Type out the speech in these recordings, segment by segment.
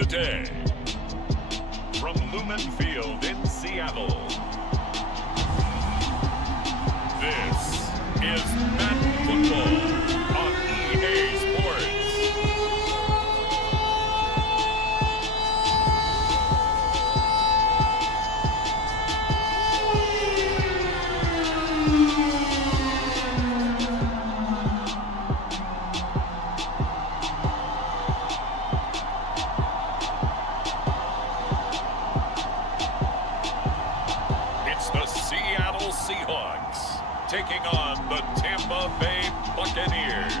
Today, from Lumen Field in Seattle, this is Madden Football on EA Sports. Seahawks taking on the Tampa Bay Buccaneers.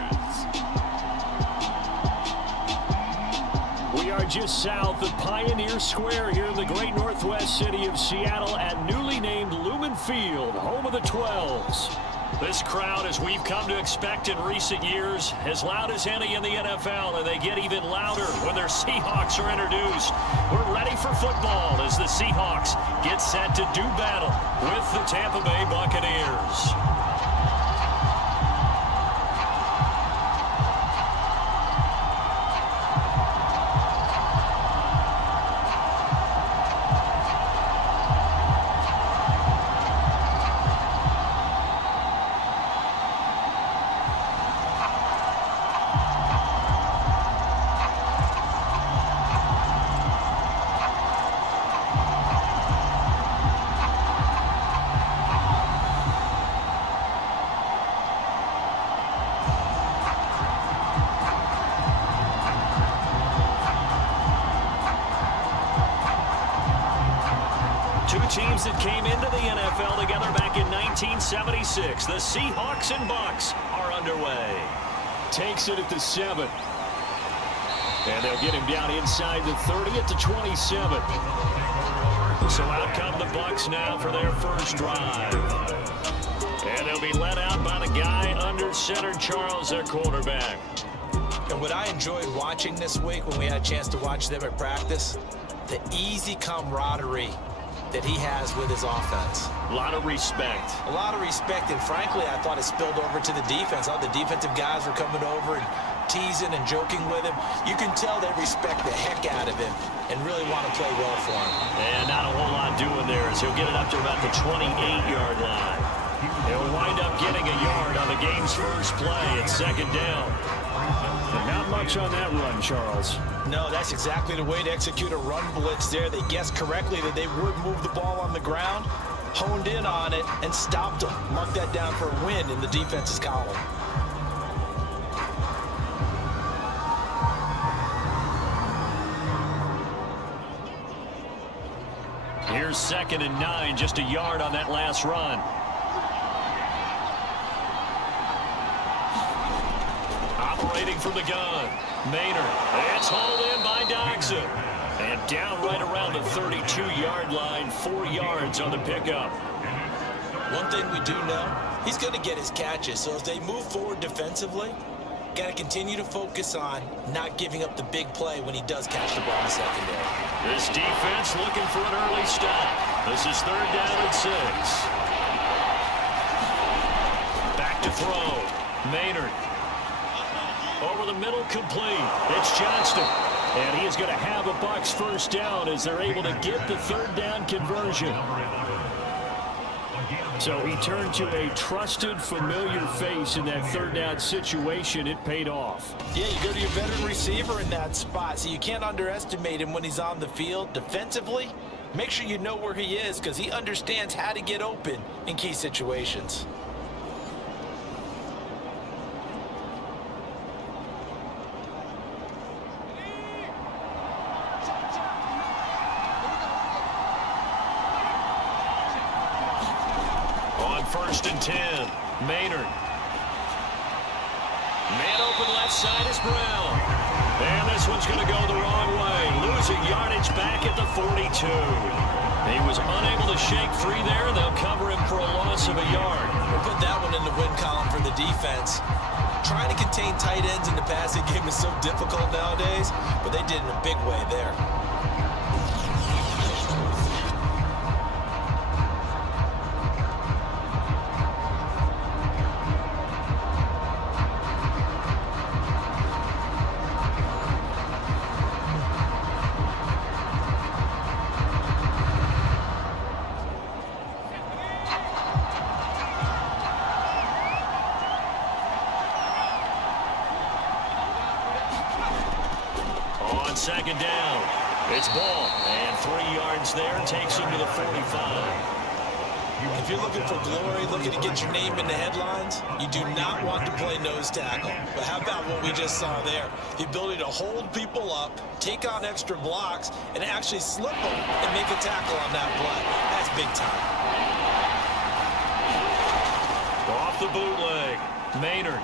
We are just south of Pioneer Square here in the great northwest city of Seattle at newly named Lumen Field, home of the 12s. This crowd, as we've come to expect in recent years, as loud as any in the NFL, and they get even louder when their Seahawks are introduced. We're ready for football as the Seahawks get set to do battle with the Tampa Bay Buccaneers. Two teams that came into the NFL together back in 1976. The Seahawks and Bucs are underway. Takes it at the 7. And they'll get him down inside the 30 at the 27. So out come the Bucs now for their first drive. And they'll be let out by the guy under center, Charles, their quarterback. And what I enjoyed watching this week when we had a chance to watch them at practice, the easy camaraderie that he has with his offense. A lot of respect. A lot of respect, and frankly, I thought it spilled over to the defense. All the defensive guys were coming over and teasing and joking with him. You can tell they respect the heck out of him and really want to play well for him. And not a whole lot doing there as he'll get it up to about the 28-yard line. He'll wind up getting a yard on the game's first play at second down. And not much on that run, Charles. No, that's exactly the way to execute a run blitz there. They guessed correctly that they would move the ball on the ground, honed in on it, and stopped them. Mark that down for a win in the defense's column. Here's 2nd and 9, just a yard on that last run. Operating from the gun, Maynard. It's hauled in by Doxson. And down right around the 32-yard line, 4 yards on the pickup. One thing we do know, he's going to get his catches. So as they move forward defensively, got to continue to focus on not giving up the big play when he does catch the ball in the secondary. This defense looking for an early stop. This is 3rd down and 6. Back to throw. Maynard. Over the middle, complete. It's Johnston. And he is going to have a Bucs first down as they're able to get the 3rd down conversion. So he turned to a trusted, familiar face in that 3rd down situation. It paid off. Yeah, you go to your veteran receiver in that spot, so you can't underestimate him when he's on the field. Defensively, make sure you know where he is because he understands how to get open in key situations. On 1st and 10, Maynard. Man open left side is Brown. And this one's going to go the wrong way. Losing yardage back at the 42. He was unable to shake free there. They'll cover him for a loss of a yard. We'll put that one in the win column for the defense. Trying to contain tight ends in the passing game is so difficult nowadays, but they did it in a big way there. on second down. It's ball, and 3 yards there, takes him to the 45. If you're looking for glory, looking to get your name in the headlines, you do not want to play nose tackle. But how about what we just saw there? The ability to hold people up, take on extra blocks, and actually slip them and make a tackle on that play. That's big time. Off the bootleg, Maynard.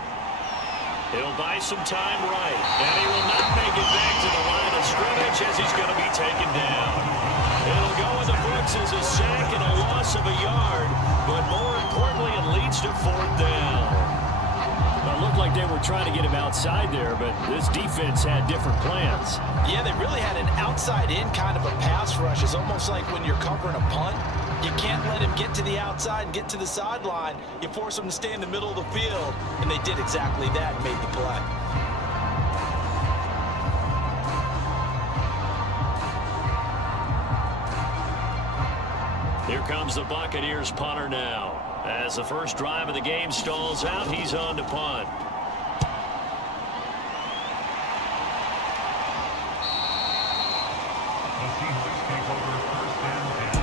He'll buy some time right, and he will not make it back to the line of scrimmage as he's going to be taken down. It'll go in the books as a sack and a loss of a yard, but more importantly, it leads to 4th down. Well, it looked like they were trying to get him outside there, but this defense had different plans. Yeah, they really had an outside-in kind of a pass rush. It's almost like when you're covering a punt. You can't let him get to the outside and get to the sideline. You force him to stay in the middle of the field, and they did exactly that and made the play. Here comes the Buccaneers punter now. As the first drive of the game stalls out, he's on to punt.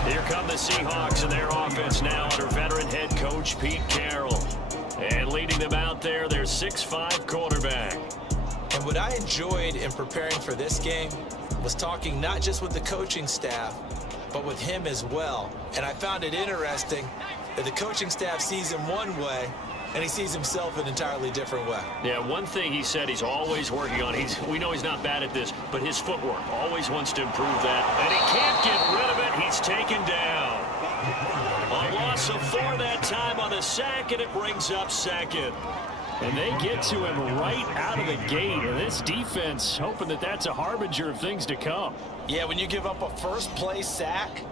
Here come the Seahawks and their offense now under veteran head coach Pete Carroll. And leading them out there, their 6'5" quarterback. And what I enjoyed in preparing for this game was talking not just with the coaching staff, but with him as well. And I found it interesting that the coaching staff sees him one way, and he sees himself an entirely different way. Yeah, one thing he said he's always working on. We know he's not bad at this, but his footwork, always wants to improve that. And he can't get rid of it. He's taken down. A loss of 4 that time on the sack, and it brings up 2nd. And they get to him right out of the gate. And this defense hoping that that's a harbinger of things to come. Yeah, when you give up a first-play sack,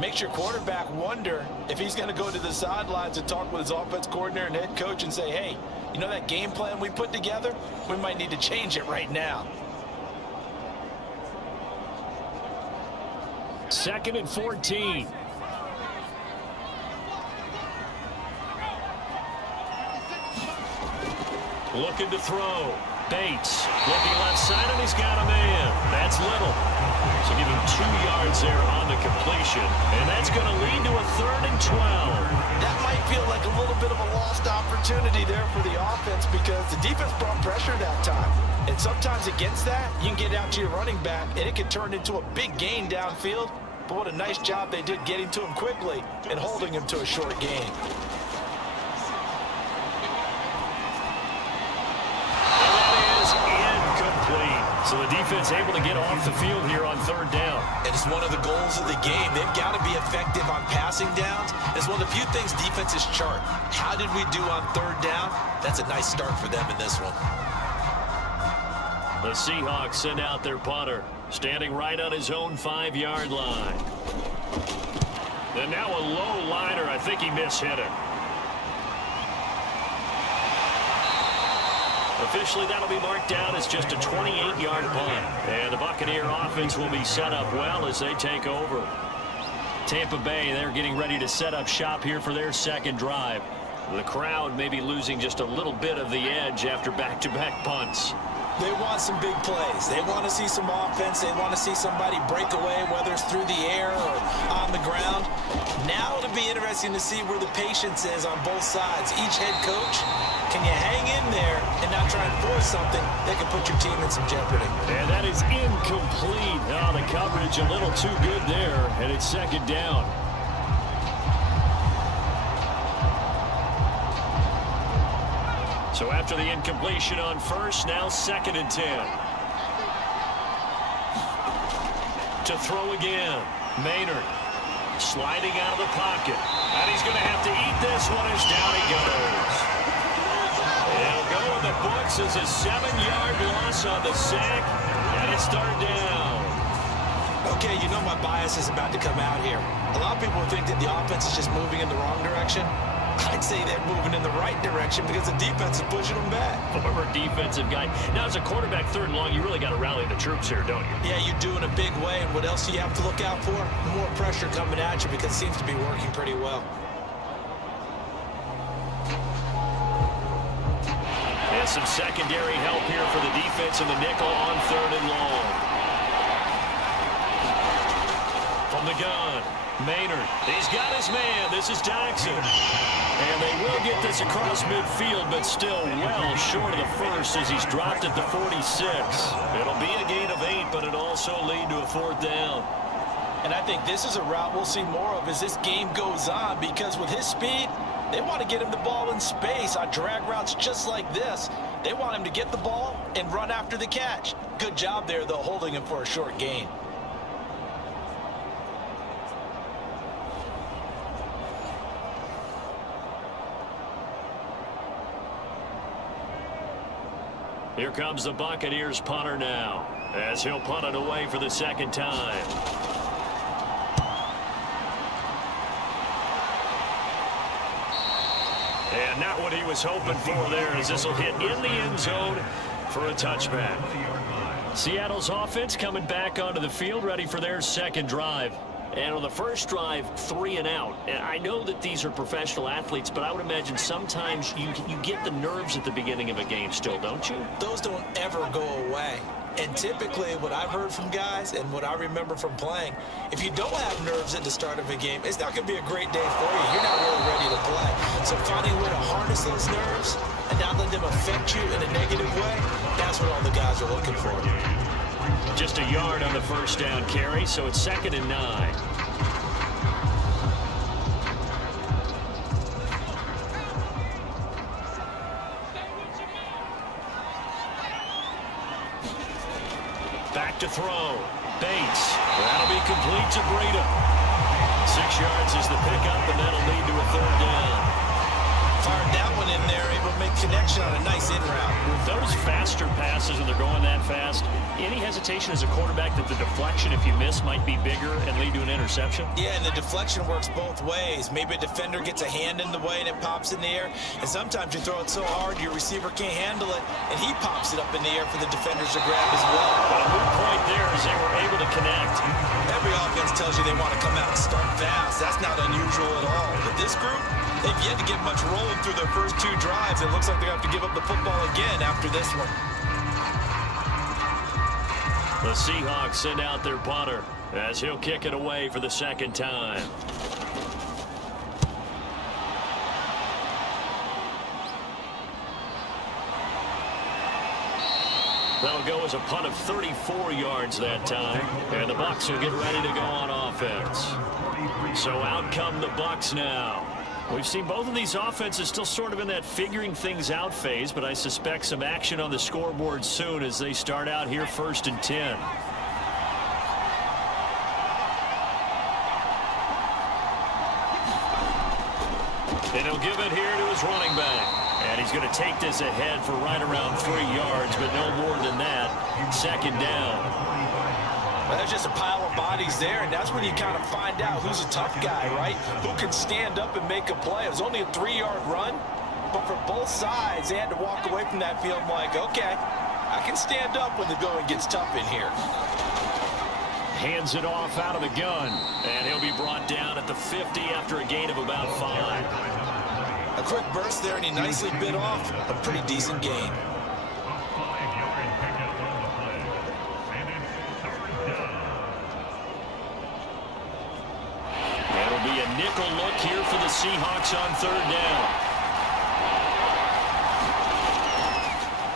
makes your quarterback wonder if he's going to go to the sidelines and talk with his offense coordinator and head coach and say, hey, you know that game plan we put together? We might need to change it right now. 2nd and 14. Looking to throw. Bates looking left side, and he's got a man. That's Little. So give him 2 yards there on the completion. And that's going to lead to a 3rd and 12. That might feel like a little bit of a lost opportunity there for the offense because the defense brought pressure that time. And sometimes against that, you can get out to your running back, and it can turn into a big gain downfield. But what a nice job they did getting to him quickly and holding him to a short gain. So the defense able to get off the field here on 3rd down. And it's one of the goals of the game. They've got to be effective on passing downs. It's one of the few things defenses chart. How did we do on 3rd down? That's a nice start for them in this one. The Seahawks send out their punter, standing right on his own 5-yard line. And now a low liner. I think he mishit it. Officially, that'll be marked down as just a 28-yard punt. And the Buccaneer offense will be set up well as they take over. Tampa Bay, they're getting ready to set up shop here for their 2nd drive. The crowd may be losing just a little bit of the edge after back-to-back punts. They want some big plays. They want to see some offense. They want to see somebody break away, whether it's through the air or on the ground. Now it'll be interesting to see where the patience is on both sides. Each head coach, can you hang in there and not try and force something that can put your team in some jeopardy? And that is incomplete. Oh, the coverage a little too good there, and it's 2nd down. So after the incompletion on 1st, now 2nd and 10. To throw again, Maynard sliding out of the pocket. And he's going to have to eat this one as down he goes. It'll go in the books as a 7-yard loss on the sack, and it's 3rd down. Okay, you know my bias is about to come out here. A lot of people think that the offense is just moving in the wrong direction. I'd say they're moving in the right direction because the defense is pushing them back. Former defensive guy. Now, as a quarterback 3rd and long, you really got to rally the troops here, don't you? Yeah, you do in a big way. And what else do you have to look out for? More pressure coming at you because it seems to be working pretty well. And some secondary help here for the defense in the nickel on 3rd and long. Maynard, he's got his man. This is Jackson. And they will get this across midfield, but still well short of the first as he's dropped it to 46. It'll be a gain of 8, but it'll also lead to a 4th down. And I think this is a route we'll see more of as this game goes on, because with his speed, they want to get him the ball in space on drag routes just like this. They want him to get the ball and run after the catch. Good job there, though, holding him for a short gain. Here comes the Buccaneers punter now, as he'll punt it away for the 2nd time. And not what he was hoping for there, as this will hit in the end zone for a touchback. Seattle's offense coming back onto the field, ready for their 2nd drive. And on the first drive, 3 and out. And I know that these are professional athletes, but I would imagine sometimes you get the nerves at the beginning of a game still, don't you? Those don't ever go away. And typically what I've heard from guys and what I remember from playing, if you don't have nerves at the start of a game, it's not going to be a great day for you. You're not really ready to play. So finding a way to harness those nerves and not let them affect you in a negative way, that's what all the guys are looking for. Just a yard on the first down carry, so it's 2nd and 9. Back to throw. Bates. That'll be complete to Breida. 6 yards is the pickup, and that'll lead to a 3rd down. Fired that one in there, able to make connection on a nice in route. With those faster passes, and they're going that fast, any hesitation as a quarterback that the deflection, if you miss, might be bigger and lead to an interception? Yeah, and the deflection works both ways. Maybe a defender gets a hand in the way and it pops in the air, and sometimes you throw it so hard your receiver can't handle it, and he pops it up in the air for the defenders to grab as well. But a good point there as they were able to connect. Every offense tells you they want to come out and start fast. That's not unusual at all. But this group, they've yet to get much rolling through their first 2 drives. It looks like they're going to have to give up the football again after this one. The Seahawks send out their punter as he'll kick it away for the 2nd time. That'll go as a punt of 34 yards that time. And the Bucs will get ready to go on offense. So out come the Bucs now. We've seen both of these offenses still sort of in that figuring things out phase, but I suspect some action on the scoreboard soon as they start out here 1st and 10. And he'll give it here to his running back. And he's going to take this ahead for right around 3 yards, but no more than that. 2nd down. Well, there's just a pile of bodies there, and that's when you kind of find out who's a tough guy, right? Who can stand up and make a play. It was only a 3-yard run, but for both sides, they had to walk away from that field like, okay, I can stand up when the going gets tough in here. Hands it off out of the gun, and he'll be brought down at the 50 after a gain of about 5. A quick burst there, and he nicely bit off a pretty decent gain. It'll be a nickel look here for the Seahawks on 3rd down.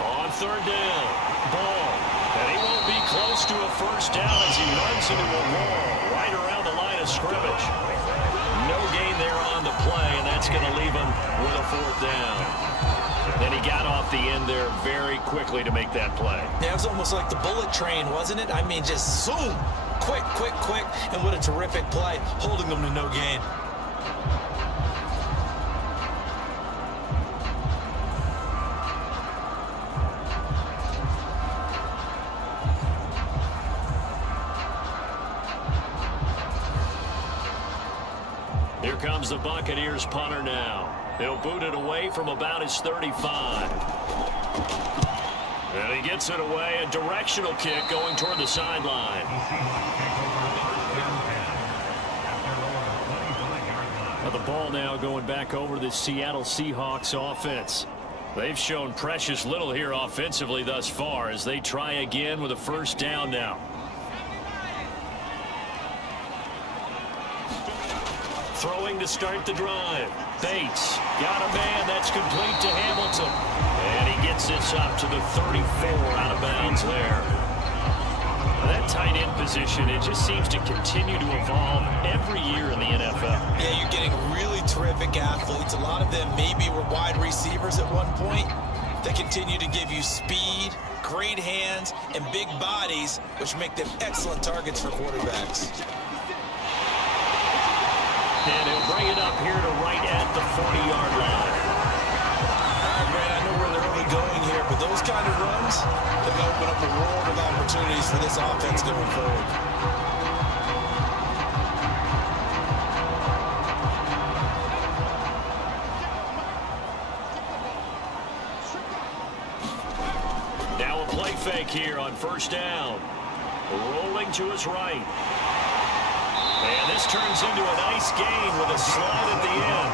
On 3rd down, Ball. And he won't be close to a first down as he runs into a wall right around the line of scrimmage. No gain there on the play, and that's going to leave him with a 4th down. And he got off the end there very quickly to make that play. Yeah, it was almost like the bullet train, wasn't it? I mean, just zoom. Quick, quick, quick. And what a terrific play, holding them to no gain. Here comes the Buccaneers punter now. He'll boot it away from about his 35. And he gets it away, a directional kick going toward the sideline. Now the ball now going back over to the Seattle Seahawks offense. They've shown precious little here offensively thus far as they try again with a first down now. throwing to start the drive. Bates got a man that's complete to Hamilton. And he gets this up to the 34 out of bounds there. That tight end position, it just seems to continue to evolve every year in the NFL. Yeah, you're getting really terrific athletes. A lot of them maybe were wide receivers at one point. They continue to give you speed, great hands, and big bodies, which make them excellent targets for quarterbacks. And he'll bring it up here to right at the 40-yard line. All right, Brad, I know where they're only going here, but those kind of runs, they're going to open up a world of opportunities for this offense going forward. Now a play fake here on first down. Rolling to his right. And this turns into a nice gain with a slide at the end.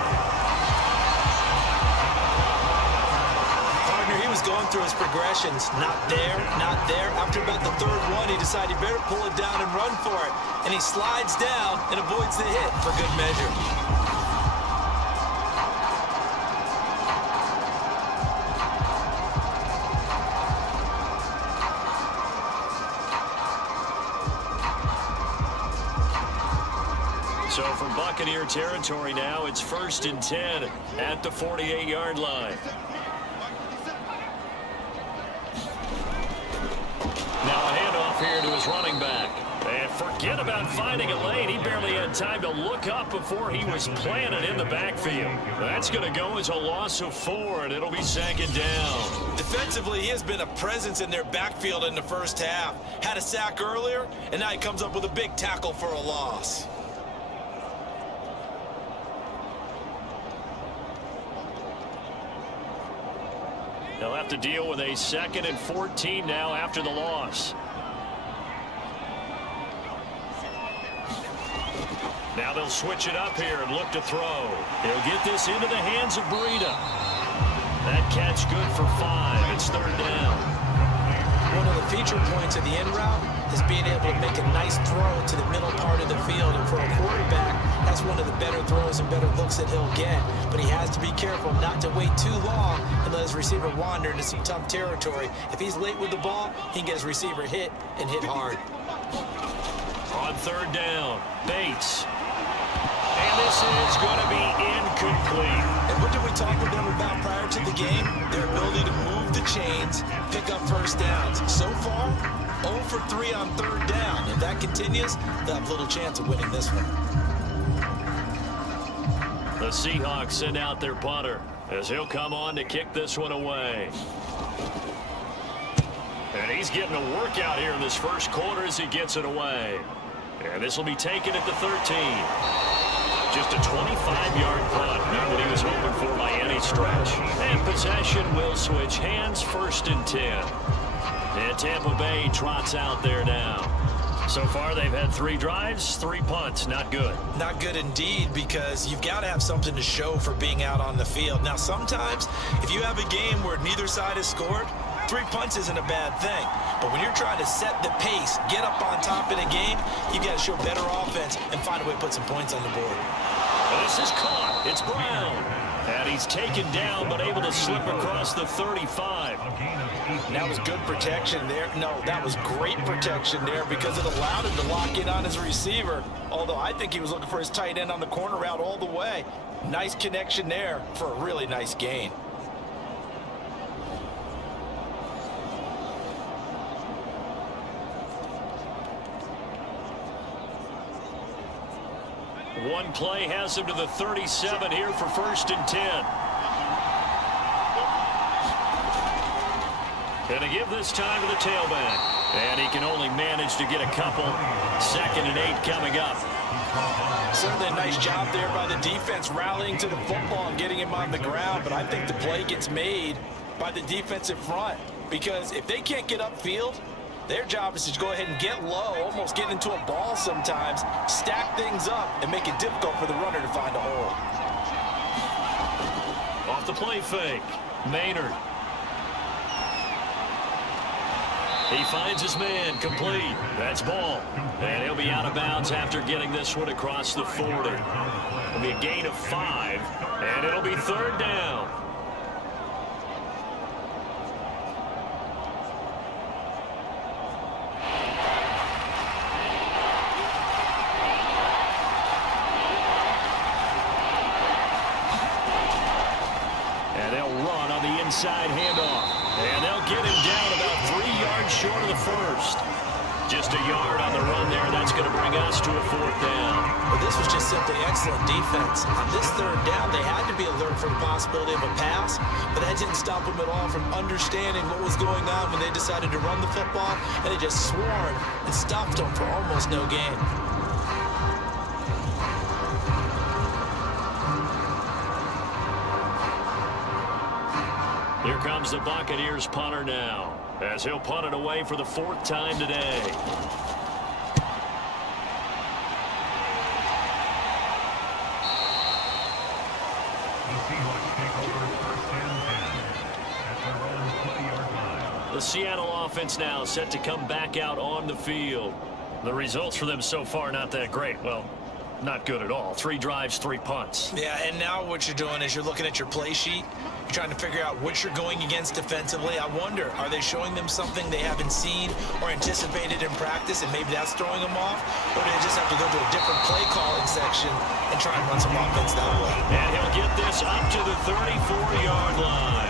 Partner, he was going through his progressions. Not there, not there. After about the third one, he decided he better pull it down and run for it. And he slides down and avoids the hit for good measure. So from Buccaneer territory now, it's 1st and 10 at the 48-yard line. Now a handoff here to his running back. And forget about finding a lane. He barely had time to look up before he was planted in the backfield. That's going to go as a loss of 4, and it'll be 2nd down. Defensively, he has been a presence in their backfield in the first half. Had a sack earlier, and now he comes up with a big tackle for a loss. They'll have to deal with a 2nd and 14 now after the loss. Now they'll switch it up here and look to throw. He'll get this into the hands of Breida. That catch good for 5. It's 3rd down. One of the feature points of the end route is being able to make a nice throw to the middle part of the field. And for a quarterback, that's one of the better throws and better looks that he'll get. But he has to be careful not to wait too long and let his receiver wander into some tough territory. If he's late with the ball, he can get his receiver hit and hit hard. On 3rd down, Bates. And this is going to be incomplete. And what did we talk with them about prior to the game? Their ability to move the chains, pick up first downs. So far, 0 for 3 on 3rd down. If that continues, they'll have little chance of winning this one. The Seahawks send out their punter as he'll come on to kick this one away. And he's getting a workout here in this first quarter as he gets it away. And this will be taken at the 13. Just a 25-yard punt, not what he was hoping for by any stretch. And possession will switch hands, 1st and 10. And Tampa Bay trots out there now. So far, they've had 3 drives, 3 punts. Not good. Not good indeed, because you've got to have something to show for being out on the field. Now, sometimes, if you have a game where neither side has scored, 3 punts isn't a bad thing. But when you're trying to set the pace, get up on top in a game, you've got to show better offense and find a way to put some points on the board. This is caught. It's Brown. And he's taken down, but able to slip across the 35. That was good protection there. No, that was great protection there because it allowed him to lock in on his receiver. Although I think he was looking for his tight end on the corner route all the way. Nice connection there for a really nice gain. One play has him to the 37 here for 1st and 10. And to give this time to the tailback. And he can only manage to get a couple. 2nd and 8 coming up. Certainly a nice job there by the defense rallying to the football and getting him on the ground. But I think the play gets made by the defensive front. Because if they can't get upfield, their job is to go ahead and get low, almost get into a ball sometimes, stack things up, and make it difficult for the runner to find a hole. Off the play fake, Maynard. He finds his man, complete. That's ball. And he'll be out of bounds after getting this one across the 40. It'll be a gain of 5, and it'll be 3rd down. And they'll run on the inside handoff. And they'll get him down about 3 yards short of the first. Just a yard on the run there. That's going to bring us to a 4th down. Well, this was just simply excellent defense. On this 3rd down, they had to be alert for the possibility of a pass, but that didn't stop them at all from understanding what was going on when they decided to run the football, and they just swarmed and stopped them for almost no gain. Here comes the Buccaneers punter now, as he'll punt it away for the 4th time today. The Seattle offense now set to come back out on the field. The results for them so far not that great. Well, not good at all. 3 drives, 3 punts. Yeah, and now what you're doing is you're looking at your play sheet. You're trying to figure out what you're going against defensively. I wonder, are they showing them something they haven't seen or anticipated in practice, and maybe that's throwing them off? Or do they just have to go to a different play calling section and try and run some offense that way? And he'll get this up to the 34-yard line.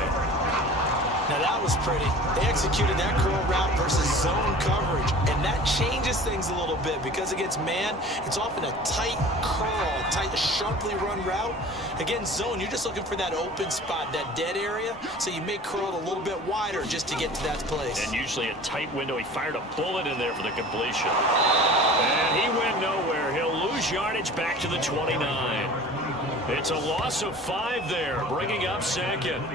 Now that was pretty. They executed that curl route versus zone coverage, and that changes things a little bit because against man, it's often a tight curl, tight, sharply run route. Against zone, you're just looking for that open spot, that dead area, so you may curl it a little bit wider just to get to that place. And usually a tight window. He fired a bullet in there for the completion. And he went nowhere. He'll lose yardage back to the 29. It's a loss of 5 there, bringing up 2nd.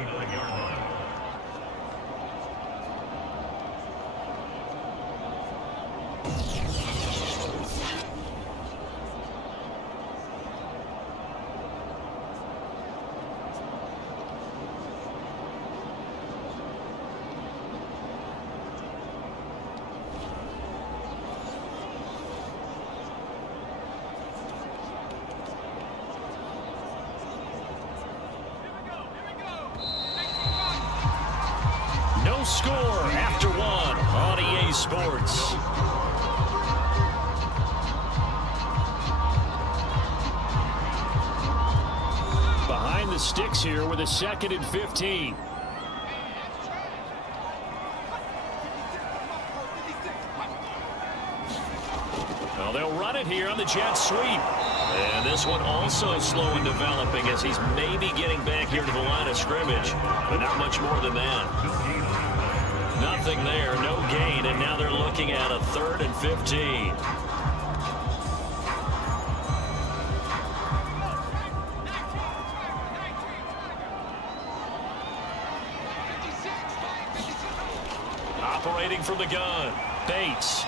No score after 1 on EA Sports. Behind the sticks here with a 2nd and 15. Well, they'll run it here on the jet sweep. And this one also slow in developing as he's maybe getting back here to the line of scrimmage, but not much more than that. Nothing there, no gain, and now they're looking at a 3rd and 15. Operating from the gun, Bates.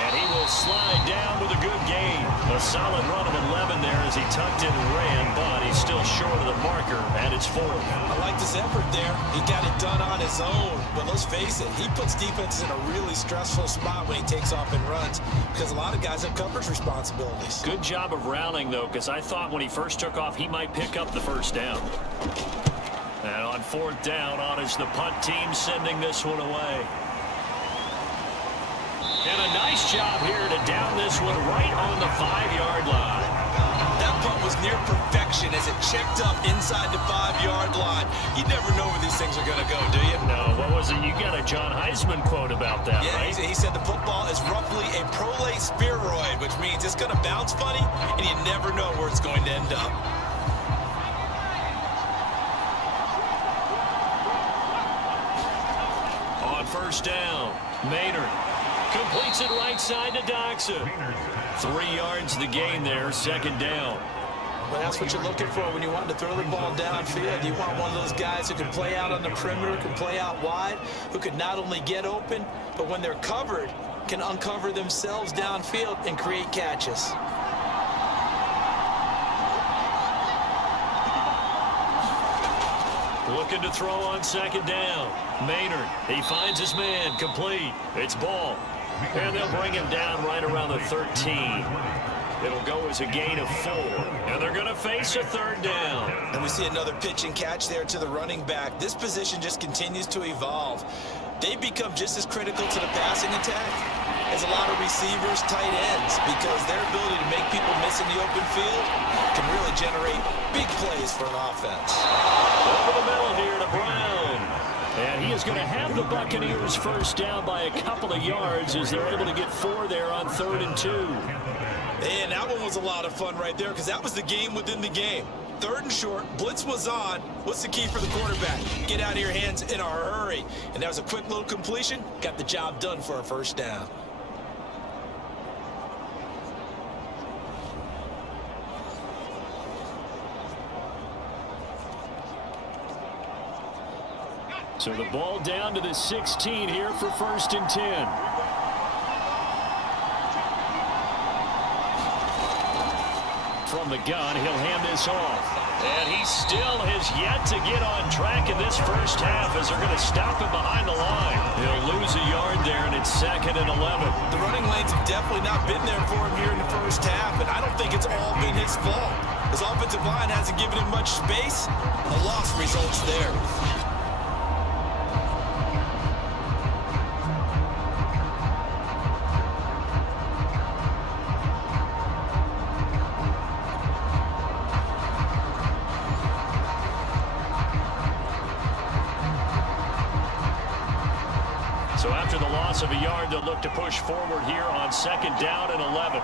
And he will slide down with a good gain. A solid run of 11 there as he tucked in and ran, but he's still short of the marker, and it's 4th. I liked his effort there. He got it done on his own. But let's face it, he puts defenses in a really stressful spot when he takes off and runs because a lot of guys have coverage responsibilities. Good job of rallying, though, because I thought when he first took off, he might pick up the 1st down. And on 4th down, on is the punt team sending this one away. And a nice job here to down this one right on the 5-yard line. That punt was near perfection as it checked up inside the 5-yard line. You never know where these things are going to go, do you? No, what was it? You got a John Heisman quote about that, yeah, right? He said the football is roughly a prolate spheroid, which means it's going to bounce funny, and you never know where it's going to end up. On 1st down, Maynard completes it right side to Doxson. 3 yards the gain there, 2nd down. Well, that's what you're looking for when you want to throw the ball downfield. You want one of those guys who can play out on the perimeter, can play out wide, who can not only get open, but when they're covered, can uncover themselves downfield and create catches. Looking to throw on second down. Maynard, he finds his man, complete. It's ball. And they'll bring him down right around the 13. It'll go as a gain of 4. And they're going to face a third down. And we see another pitch and catch there to the running back. This position just continues to evolve. They become just as critical to the passing attack as a lot of receivers, tight ends, because their ability to make people miss in the open field can really generate big plays for an offense. Over the middle here to Brown. And he is going to have the Buccaneers first down by a couple of yards as they're able to get 4 there on 3rd and 2. And that one was a lot of fun right there because that was the game within the game. 3rd and short, blitz was on. What's the key for the quarterback? Get out of your hands in a hurry. And that was a quick little completion. Got the job done for a first down. So the ball down to the 16 here for 1st and 10. From the gun, he'll hand this off. And he still has yet to get on track in this first half as they're going to stop him behind the line. He'll lose a yard there, and it's 2nd and 11. The running lanes have definitely not been there for him here in the first half, and I don't think it's all been his fault. His offensive line hasn't given him much space. A loss results there. So after the loss of a yard, they'll look to push forward here on 2nd down and 11.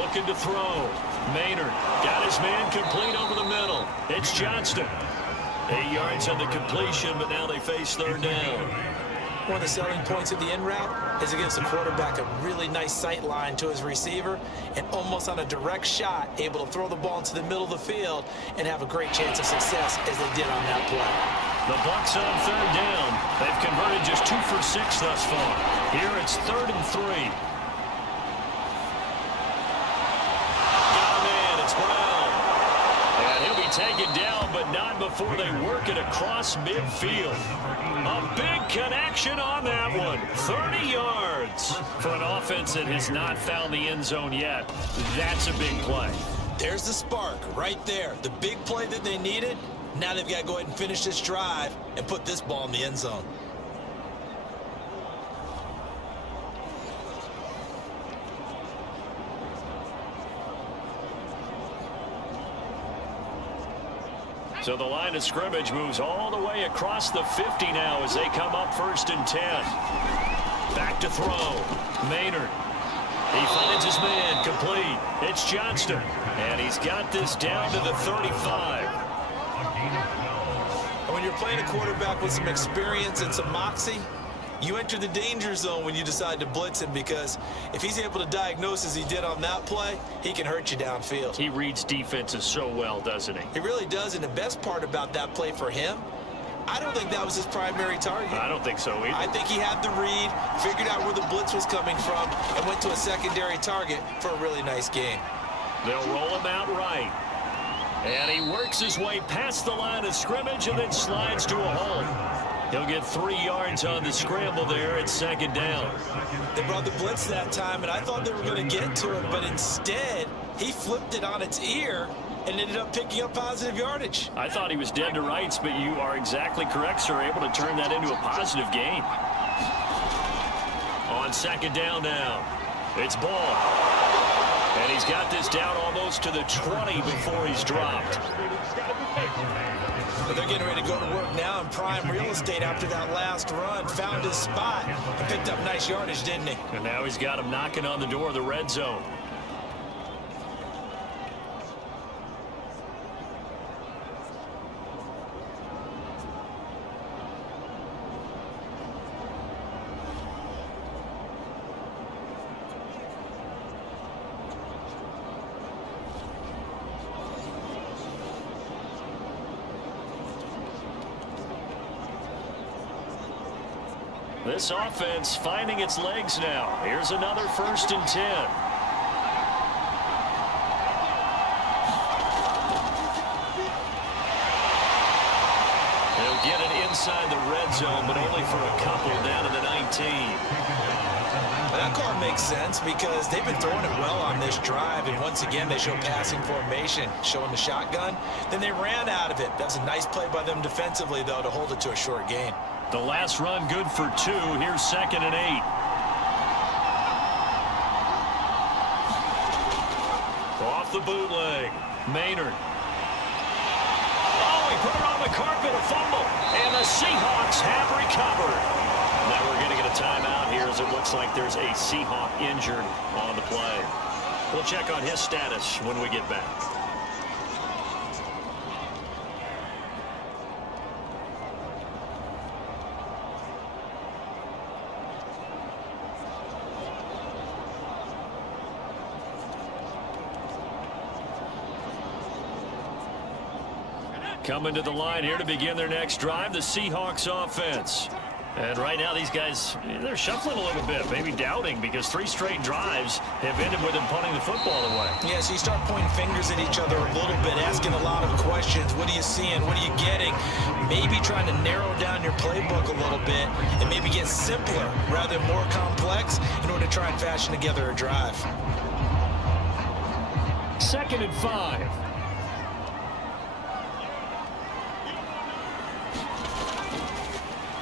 Looking to throw. Maynard got his man complete over the middle. It's Johnston. 8 yards on the completion, but now they face 3rd down. One of the selling points of the in route is it gives the quarterback a really nice sight line to his receiver and almost on a direct shot able to throw the ball into the middle of the field and have a great chance of success as they did on that play. The Bucs on 3rd down. They've converted just 2 for 6 thus far. Here it's 3rd and 3. Got a man, it's Brown. And he'll be taken down, but not before they work it across midfield. A big connection on that one. 30 yards. For an offense that has not found the end zone yet, that's a big play. There's the spark right there. The big play that they needed. Now they've got to go ahead and finish this drive and put this ball in the end zone. So the line of scrimmage moves all the way across the 50 now as they come up 1st and 10. Back to throw. Maynard. He finds his man complete. It's Johnston. And he's got this down to the 35. When you're playing a quarterback with some experience and some moxie, you enter the danger zone when you decide to blitz him because if he's able to diagnose as he did on that play, he can hurt you downfield. He reads defenses so well, doesn't he? He really does, and the best part about that play for him, I don't think that was his primary target. I don't think so either. I think he had the read, figured out where the blitz was coming from, and went to a secondary target for a really nice game. They'll roll him out right. And he works his way past the line of scrimmage and then slides to a hole. He'll get 3 yards on the scramble there at 2nd down. They brought the blitz that time, and I thought they were going to get to it, but instead, he flipped it on its ear and ended up picking up positive yardage. I thought he was dead to rights, but you are exactly correct, sir. Able to turn that into a positive gain. On 2nd down now, it's Ball. And he's got this down almost to the 20 before he's dropped. But they're getting ready to go to work now in prime real estate after that last run. Found his spot and picked up nice yardage, didn't he? And now he's got him knocking on the door of the red zone. This offense finding its legs now. Here's another 1st and 10. red zone, but only for a couple down to the 19. That call makes sense because they've been throwing it well on this drive, and once again they show passing formation, showing the shotgun. Then they ran out of it. That was a nice play by them defensively, though, to hold it to a short gain. The last run good for 2. Here's 2nd and 8. Off the bootleg. Maynard. Oh, he put it on the carpet, a fumble. And the Seahawks have recovered. Now we're going to get a timeout here as it looks like there's a Seahawk injured on the play. We'll check on his status when we get back. Coming to the line here to begin their next drive, the Seahawks offense. And right now these guys, they're shuffling a little bit, maybe doubting, because 3 straight drives have ended with them punting the football away. Yeah, so you start pointing fingers at each other a little bit, asking a lot of questions. What are you seeing? What are you getting? Maybe trying to narrow down your playbook a little bit and maybe get simpler rather than more complex in order to try and fashion together a drive. 2nd and 5.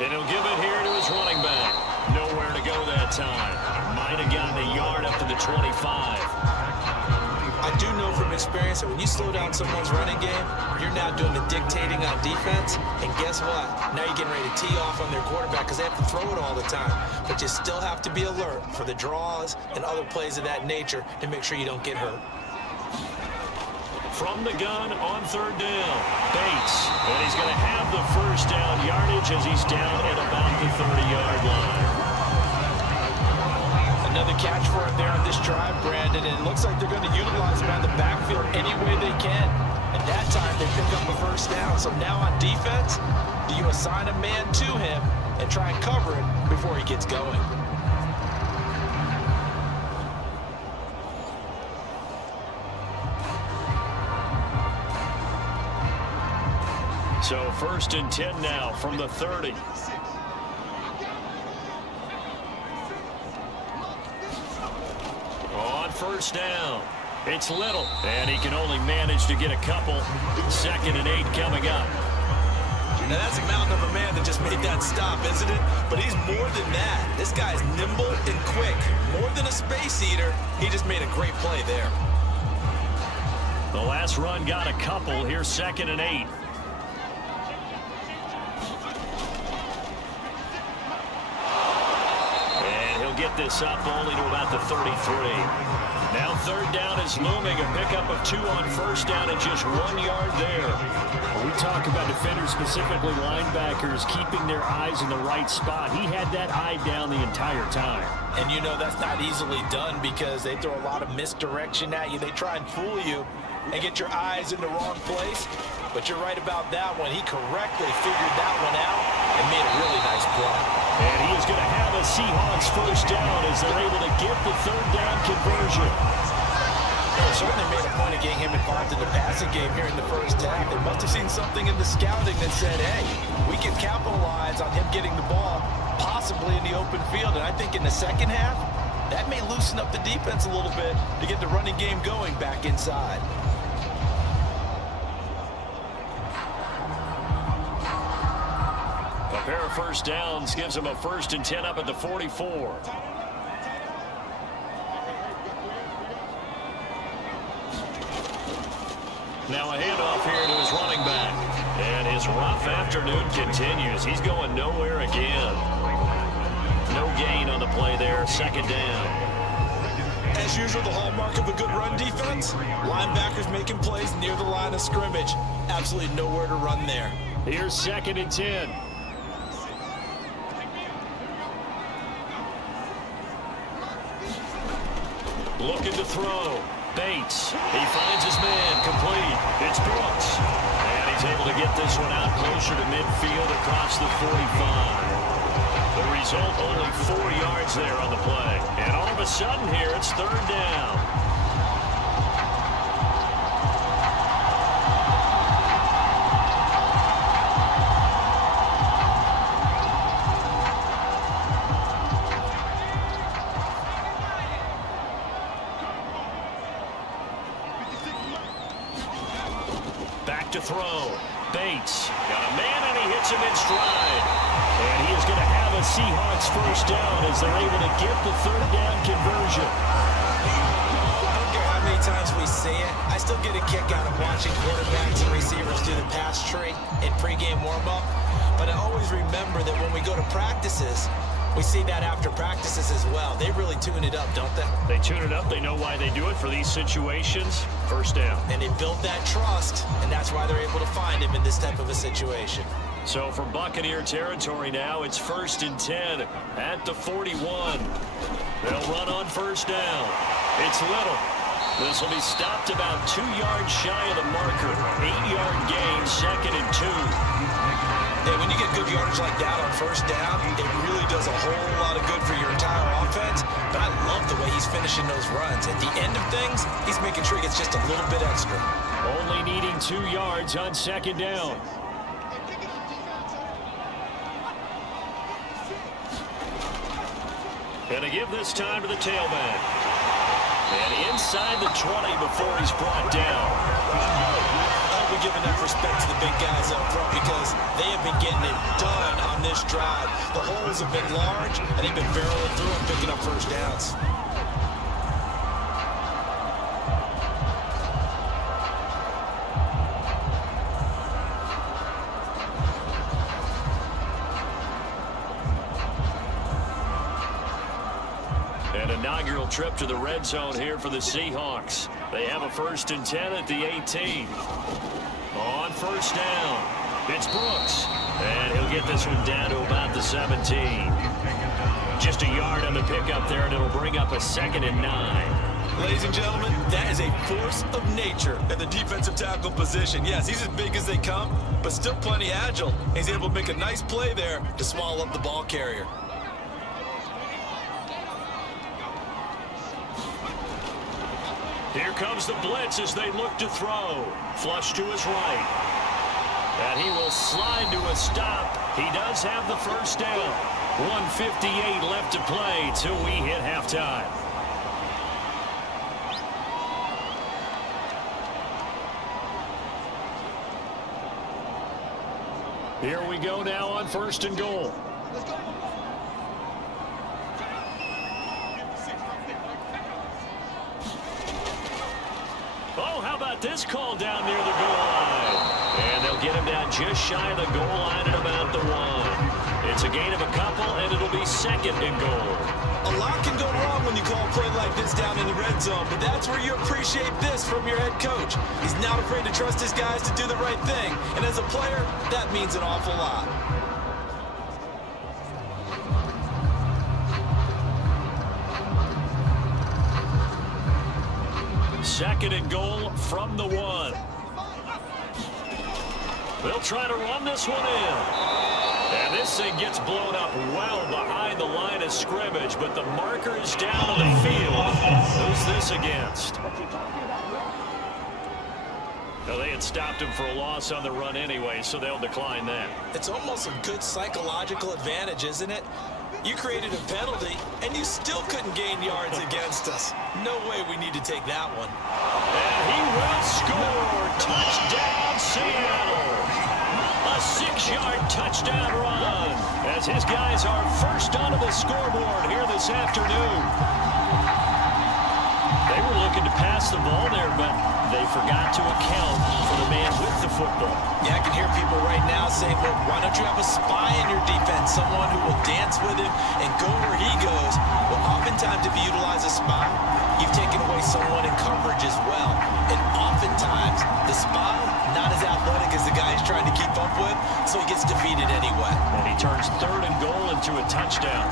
And he'll give it here to his running back. Nowhere to go that time. Might have gotten a yard up to the 25. I do know from experience that when you slow down someone's running game, you're now doing the dictating on defense. And guess what? Now you're getting ready to tee off on their quarterback because they have to throw it all the time. But you still have to be alert for the draws and other plays of that nature to make sure you don't get hurt. From the gun on 3rd down, Bates. And he's going to have the first down yardage as he's down at about the 30-yard line. Another catch for him there on this drive, Brandon, and it looks like they're going to utilize him on the backfield any way they can. And that time they pick up a first down. So now on defense, do you assign a man to him and try and cover it before he gets going? So 1st and 10 now from the 30. On 1st down, it's Little, and he can only manage to get a couple. 2nd and 8 coming up. Now that's a mountain of a man that just made that stop, isn't it? But he's more than that. This guy's nimble and quick. More than a space eater, he just made a great play there. The last run got a couple. Here's 2nd and 8. Get this up only to about the 33. Now 3rd down is looming. A pickup of 2 on 1st down and just 1 yard there. We talk about defenders, specifically linebackers, keeping their eyes in the right spot. He had that eye down the entire time. And you know that's not easily done because they throw a lot of misdirection at you. They try and fool you and get your eyes in the wrong place. But you're right about that one. He correctly figured that one out and made a really nice play. And he is going to have a Seahawks first down as they're able to get the 3rd down conversion. They certainly made a point of getting him involved in the passing game here in the first half. They must have seen something in the scouting that said, hey, we can capitalize on him getting the ball possibly in the open field. And I think in the second half, that may loosen up the defense a little bit to get the running game going back inside. A pair of first downs gives him a 1st and 10 up at the 44. Now a handoff here to his running back. And his rough afternoon continues. He's going nowhere again. No gain on the play there. 2nd down. As usual, the hallmark of a good run defense, linebackers making plays near the line of scrimmage. Absolutely nowhere to run there. Here's 2nd and 10. Looking to throw. Bates. He finds his man. Complete. It's Brooks. And he's able to get this one out closer to midfield across the 45. The result, only 4 yards there on the play. And all of a sudden here, it's 3rd down. to throw. Bates got a man, and he hits him in stride. And he is going to have a Seahawks first down as they're able to get the third down conversion. I don't care how many times we see it. I still get a kick out of watching quarterbacks and receivers do the pass tree in pregame warm-up. But I always remember that when we go to practices, we see that after practices as well. They really tune it up, don't they? They tune it up. They know why they do it for these situations. First down. And they built that trust, and that's why they're able to find him in this type of a situation. So from Buccaneer territory now, it's 1st and 10 at the 41. They'll run on first down. It's Little. This will be stopped about 2 yards shy of the marker. 8-yard gain, 2nd and 2. Hey, when you get good yardage like that on first down, it really does a whole lot of good for your entire offense. But I love the way he's finishing those runs. At the end of things, he's making sure he gets just a little bit extra. Only needing 2 yards on 2nd down. And to give this time to the tailback. And inside the 20 before he's brought down. I'll be giving that respect to the big guys up front because they have been getting it done on this drive. The holes have been large, and they've been barreling through and picking up first downs. An inaugural trip to the red zone here for the Seahawks. They have a 1st and 10 at the 18. On first down, it's Brooks. And he'll get this one down to about the 17. Just a yard on the pickup there, and it'll bring up a 2nd and 9. Ladies and gentlemen, that is a force of nature at the defensive tackle position. Yes, he's as big as they come, but still plenty agile. He's able to make a nice play there to swallow up the ball carrier. Here comes the blitz as they look to throw. Flush to his right. And he will slide to a stop. He does have the first down. 1:58 left to play till we hit halftime. Here we go now on 1st and goal. Oh, how about this call down near the goal line? And they'll get him down just shy of the goal line at about the 1. It's a gain of a couple, and it'll be 2nd and goal. A lot can go wrong when you call a play like this down in the red zone, but that's where you appreciate this from your head coach. He's not afraid to trust his guys to do the right thing, and as a player, that means an awful lot. Second and goal from the 1. They'll try to run this one in. And this thing gets blown up well behind the line of scrimmage, but the marker is down on the field. Who's this against? Now, they had stopped him for a loss on the run anyway, so they'll decline that. It's almost a good psychological advantage, isn't it? You created a penalty, and you still couldn't gain yards against us. No way we need to take that one. And he will score. Touchdown, Seattle. A 6-yard touchdown run as his guys are first onto the scoreboard here this afternoon. They were looking to pass the ball there, but they forgot to account for the man with the football. Yeah, I can hear people right now saying, well, why don't you have a spy in your defense, someone who will dance with him and go where he goes? Well, oftentimes if you utilize a spy, you've taken away someone in coverage as well. And oftentimes the spy, not as athletic as the guy he's trying to keep up with, so he gets defeated anyway. And he turns 3rd and goal into a touchdown.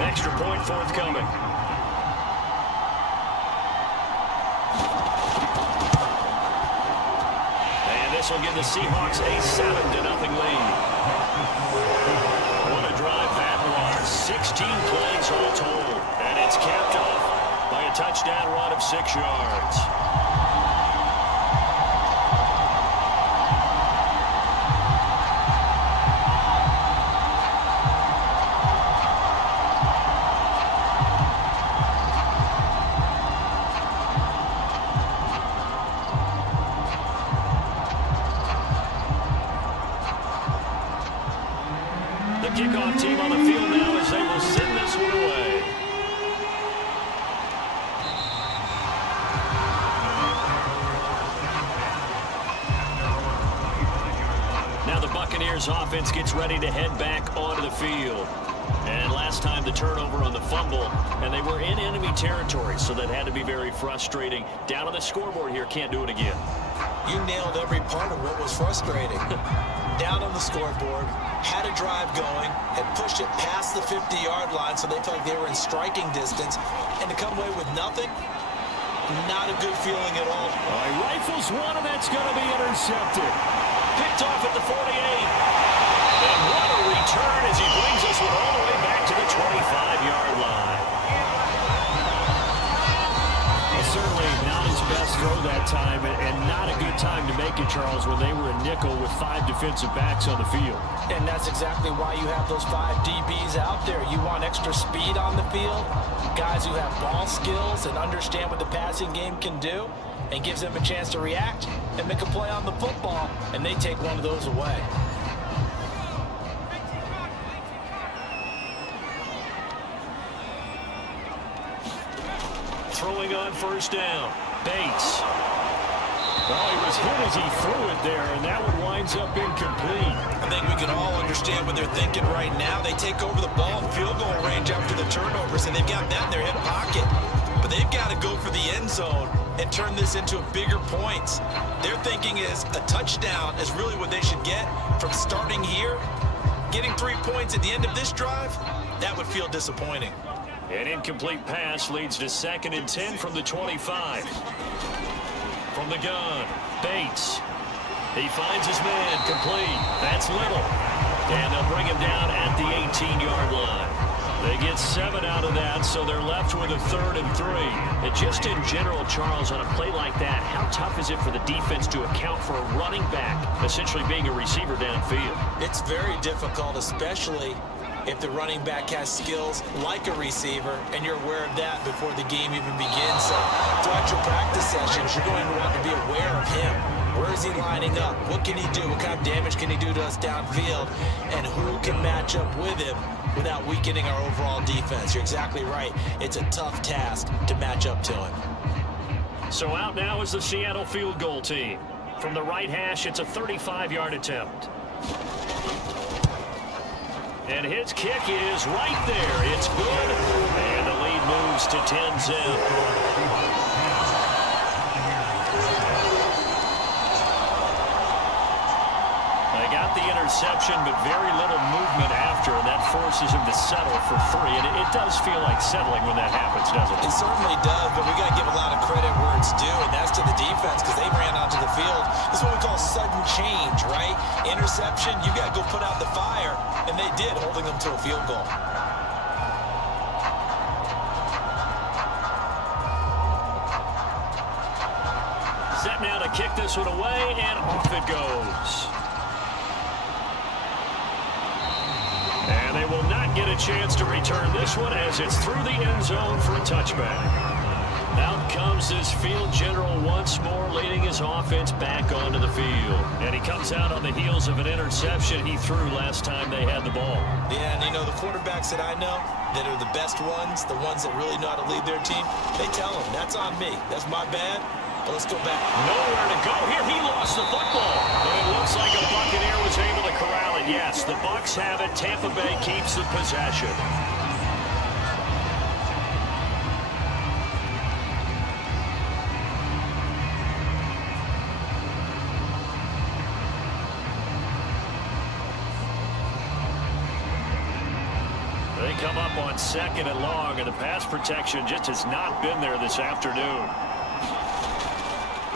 Extra point forthcoming. And this will give the Seahawks a 7-0 lead. What a drive that was. 16 plays all told. And it's capped off by a touchdown run of 6 yards. The kickoff team on the field now as they will send this one away. Now the Buccaneers offense gets ready to head back onto the field. And last time the turnover on the fumble, and they were in enemy territory, so that had to be very frustrating. Down on the scoreboard here, can't do it again. You nailed every part of what was frustrating. Down on the scoreboard, had a drive going, had pushed it past the 50-yard line, so they felt like they were in striking distance, and to come away with nothing, not a good feeling at all. He rifles one, and that's going to be intercepted. Picked off at the 48. And what a return as he brings us one all the way back to the 25-yard line. Well, certainly not his best throw that time, and not a good time to make it, Charles, when they were a nickel with 5 defensive backs on the field. And that's exactly why you have those 5 DBs out there. You want extra speed on the field, guys who have ball skills and understand what the passing game can do, and gives them a chance to react and make a play on the football, and they take one of those away. Throwing on first down. Bates. Well, he was hit as he threw it there, and that one winds up incomplete. I think we can all understand what they're thinking right now. They take over the ball in field goal range after the turnovers, and they've got that in their hip pocket. But they've got to go for the end zone and turn this into bigger points. Their thinking is a touchdown is really what they should get from starting here. Getting 3 points at the end of this drive, that would feel disappointing. An incomplete pass leads to 2nd and 10 from the 25. From the gun, Bates. He finds his man, complete. That's Little. And they'll bring him down at the 18-yard line. They get 7 out of that, so they're left with a 3rd and 3. And just in general, Charles, on a play like that, how tough is it for the defense to account for a running back essentially being a receiver downfield? It's very difficult, especially if the running back has skills like a receiver, and you're aware of that before the game even begins. So throughout your practice sessions, you're going to want to be aware of him. Where is he lining up? What can he do? What kind of damage can he do to us downfield? And who can match up with him without weakening our overall defense? You're exactly right. It's a tough task to match up to him. So out now is the Seattle field goal team. From the right hash, it's a 35-yard attempt. And his kick is right there. It's good. And the lead moves to 10-zip. They got the interception, but very little movement after, and that forces him to settle for 3. And it does feel like settling when that happens, doesn't it? It certainly does, but we got to give a lot of credit where it's due, and that's to the defense, because they ran onto the field. This is what we call sudden change, right? Interception, you got to go put out the fire, and they did, holding them to a field goal. Set now to kick this one away, and off it goes. And they will not get a chance to return this one as it's through the end zone for a touchback. Out comes this field general once more, leading his offense back onto the field. And he comes out on the heels of an interception he threw last time they had the ball. Yeah, and you know, the quarterbacks that I know that are the best ones, the ones that really know how to lead their team, they tell them, that's on me. That's my bad. But let's go back. Nowhere to go here. He lost the football. But it looks like a Buccaneer was able to corral it. Yes, the Bucs have it. Tampa Bay keeps the possession. They come up on 2nd and long, and the pass protection just has not been there this afternoon.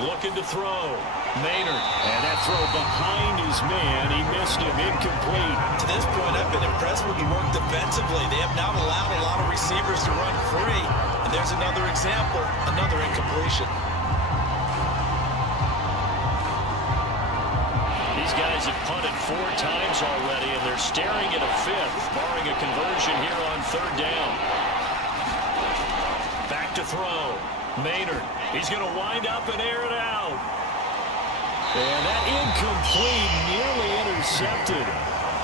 Looking to throw. Maynard. And that throw behind his man. He missed him. Incomplete. To this point, I've been impressed with the work defensively. They have not allowed a lot of receivers to run free. And there's another example, another incompletion. These guys have punted 4 times already, and they're staring at a 5th, barring a conversion here on 3rd down. Back to throw. Maynard. He's going to wind up and air it out. And that incomplete, nearly intercepted.